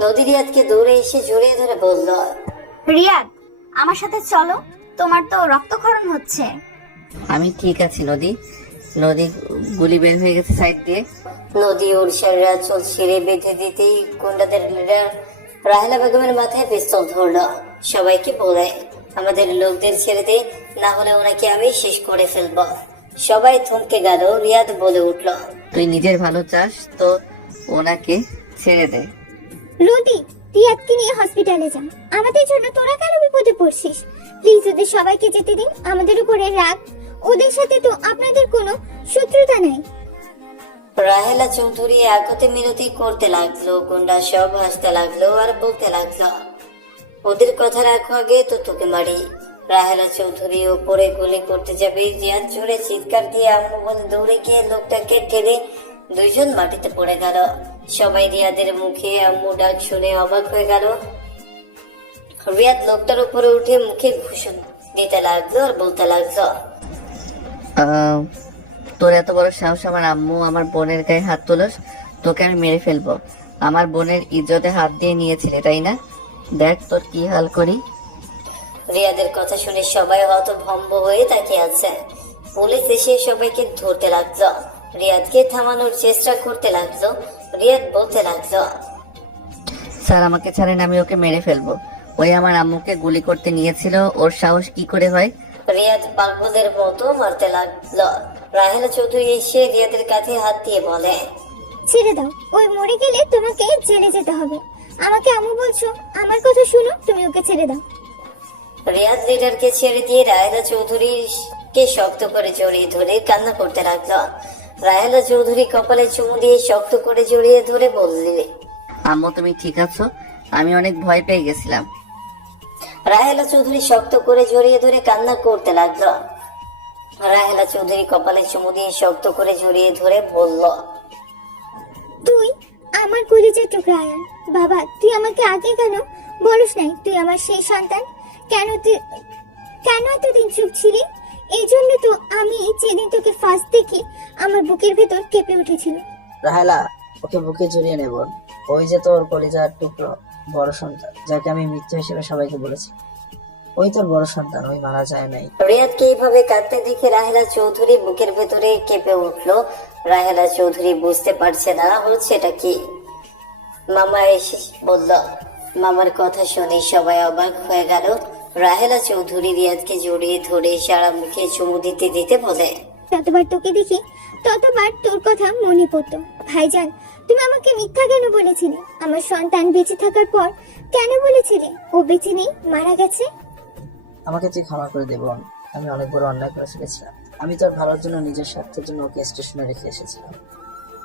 নদী রিয়াদকে দৌড়ে এসে জড়িয়ে ধরে বলল, রিয়াদ আমার সাথে চলো, তোমার তো রক্তক্ষরণ হচ্ছে। আমি ঠিক আছি নদী। নদী গুলি বের হয়ে গেছে সাইড দিয়ে। নদী ওর শরীরে আঁচল ছিঁড়ে বেঁধে দিতেই গুন্ডাদের লিডার রাহেলা বেগমের মাথায় পিস্তল ধরলো। সবাইকে বলে, আমাদের লোকদের ছেড়ে দে, না হলে ওনাকে আমি শেষ করে ফেলবো। সবাই থমকে গেল। রিয়াদ বলে উঠল, তুই নিজের ভালো চাস তো ওনাকে ছেড়ে দে। নদী, রিয়াদকে নিয়ে হসপিটালে যা। আমাদের জন্য তোরা কেন বিপদে পড়ছিস? প্লিজ ওদের সবাইকে যেতে দিন। আমাদের উপরে রাগ, ওদের সাথে তো আপনাদের কোনো শত্রুতা নাই। রাহেলা চৌধুরী একতে মিনতি করতে লাগলো। গুন্ডা সব হাসতে লাগলো আর বলতে লাগলো, ওদের কথা রাখো, আগে তো তোকে মারি। রাহেলা চৌধুরী ওপরে গুলি করতে যাবে, রিয়াদ জোরে চিৎকার দিয়ে আম্মু বলে দৌড়ে গিয়ে লোকটাকে ঠেলে দুইজন মাটিতে পড়ে গেল। সবাই রিয়াদের মুখে আম্মু ডাক শুনে অবাক হয়ে গেল। রিয়াদ লোকটার উপরে উঠে মুখে ঘুষণ দিতে লাগলো আর বলতে লাগলো, তোর এত বড় সাহস আমার আম্মু আমার বোনের গায়ে হাত তুলস? তোকে আমি মেরে ফেলবো। আমার বোনের ইজ্জতে হাত দিয়ে নিয়েছিলে তাই না? দেখ তোর কি হাল করি। রিয়াদের কথা শুনে সবাই হতভম্ব হয়ে তাকিয়ে আছে। পুলিশ এসে সবাইকে ধরতে লাগলো। রিয়াদকে থামানোর চেষ্টা করতে লাগলো। রিয়াদ বলতে লাগলো, স্যার আমাকে ছাড়েন, আমি ওকে মেরে ফেলবো। ওই আমার আম্মুকে গুলি করতে নিয়েছিল, ওর সাহস কি করে হয়? রিয়াদ পাগলের মতো মারতে লাগলো। রাহেলা চৌধুরী এসে রিয়াদের কাঁধে হাত দিয়ে বলে, ছেড়ে দাও, ওই মরে গেলে তোমাকে জেলে যেতে হবে। আমাকে আম্মু বলছো, আমার কথা শুনো, তুমি ওকে ছেড়ে দাও। রিয়াদ লিডারকে ছেড়ে দিয়ে রাহেলা চৌধুরীকে শক্ত করে জড়িয়ে ধরে কান্না করতে লাগলো। রাহেলা চৌধুরী কপালে চুমু দিয়ে শক্ত করে জড়িয়ে ধরে বললে, আম্মু তুমি ঠিক আছো? আমি অনেক ভয় পেয়ে গেছিলাম। রাহেলা চৌধুরী শক্ত করে জড়িয়ে ধরে কান্না করতে লাগলো। রাহেলা চৌধুরী কপালে চুমু দিয়ে শক্ত করে জড়িয়ে ধরে বলল, তুই আমার কলিজার টুকরা আয়ান। বাবা, তুই আমাকে আগে কেন বলিস নাই তুই আমার সেই সন্তান? কেন এতদিন চুপ ছিলি? এই জন্য তো আমি যেদিন তোকে ফার্স্ট দেখি আমার বুকের ভেতর কেঁপে উঠেছিল। রাহেলা, ওকে বুকে জড়িয়ে নেব। ওই যে তোর কলিজার টুকরো বড় সন্তান, যাকে আমি মৃত্যু হিসেবে সবাইকে বলেছি, ওই তোর বড় সন্তান, ওই মারা যায় নাই। রিয়াদকে এইভাবে কাঁদতে দেখে রাহেলা চৌধুরী বুকের ভেতরে কেঁপে উঠলো। রাহেলা চৌধুরী বুঝতে পারছে না হচ্ছেটা কি। মামা এসে বলল। মামার কথা শুনে সবাই অবাক হয়ে গেল। রাহেলা চৌধুরী রিয়াদকে জড়িয়ে ধরে সারা মুখে চুমু দিতে দিতে বলে, যতবার তোকে দেখি ততবার তোর কথা মনে পড়তো। ভাইজান, তুমি আমাকে মিথ্যা কেন বলেছিলে? আমার সন্তান বেঁচে থাকার পর কেন বলেছিলে ও বেঁচে নেই, মারা গেছে? আমাকে তুই ক্ষমা করে দেব। আমি অনেক বড় অন্যায় করে ফেলেছিলাম। আমি তোর ভালোর জন্য, নিজের স্বার্থের জন্য ওকে স্টেশনে রেখে এসেছিলাম,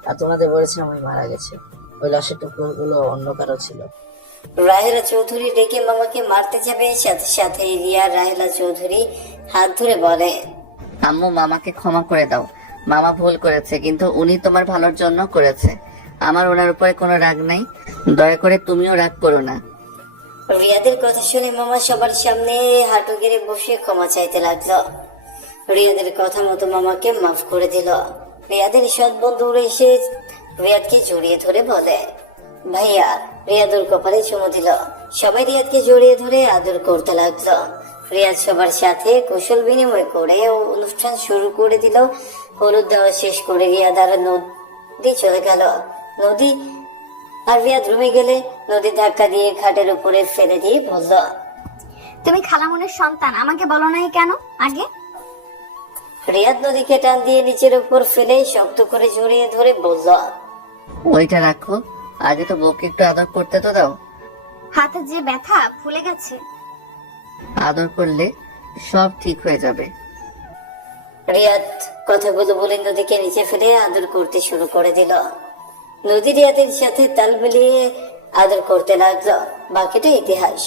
আর তোমাদের বলেছিলাম আমি মারা গেছে। ওই লাশের টুকরোগুলো অন্য কারো ছিল। রাহেলা চৌধুরী ডেকে মামাকে মারতে যাবে, সাথে সাথে রিয়া রাহেলা চৌধুরী হাত ধরে বলে, আম্মু মামাকে ক্ষমা করে দাও। মামা ভুল করেছে, কিন্তু উনি তোমার ভালোর জন্য করেছে। আমার ওনার উপরে কোনো রাগ নাই, দয়া করে তুমিও রাগ করো না। রিয়াদের কথা শুনে মামা সবার সামনে হাঁটু গেড়ে বসে ক্ষমা চাইতে লাগলো। রিয়াদের কথা মতো মামাকে মাফ করে দিল। রিয়াদের সৎ বন্ধু এসে রিয়াদকে জড়িয়ে ধরে বলে, ভাইয়া। রিয়াদুর কপালে চুমু দিল। সবাই রিয়াদকে জড়িয়ে ধরে আদর করতে লাগলো। রিয়াদ সবার সাথে কুশল বিনিময় করে অনুষ্ঠান শুরু করে দিল। হলুদ দেওয়া শেষ করে রিয়াদ আর নদী চলে গেল। নদী আর রিয়াদ রুমে গেলে নদী ধাক্কা দিয়ে খাটের উপরে ফেলে দিয়ে বলল, তুমি খালামুনের সন্তান, আমাকে বলো নাই কেন আগে? রিয়াদ নদীকে টান দিয়ে নিচের উপর ফেলে শক্ত করে জড়িয়ে ধরে বলল, ওইটা রাখো, আগে তো বউকে একটু আদর করতে তো দাও। হাতে যে ব্যথা ফুলে গেছে। আদর করলে সব ঠিক হয়ে যাবে। রিয়াদ কথাগুলো বলে নদীকে নিচে ফেলে আদর করতে শুরু করে দিল। নদী রিয়াদের সাথে তাল মিলিয়ে আদর করতে লাগলো। বাকিটা ইতিহাস।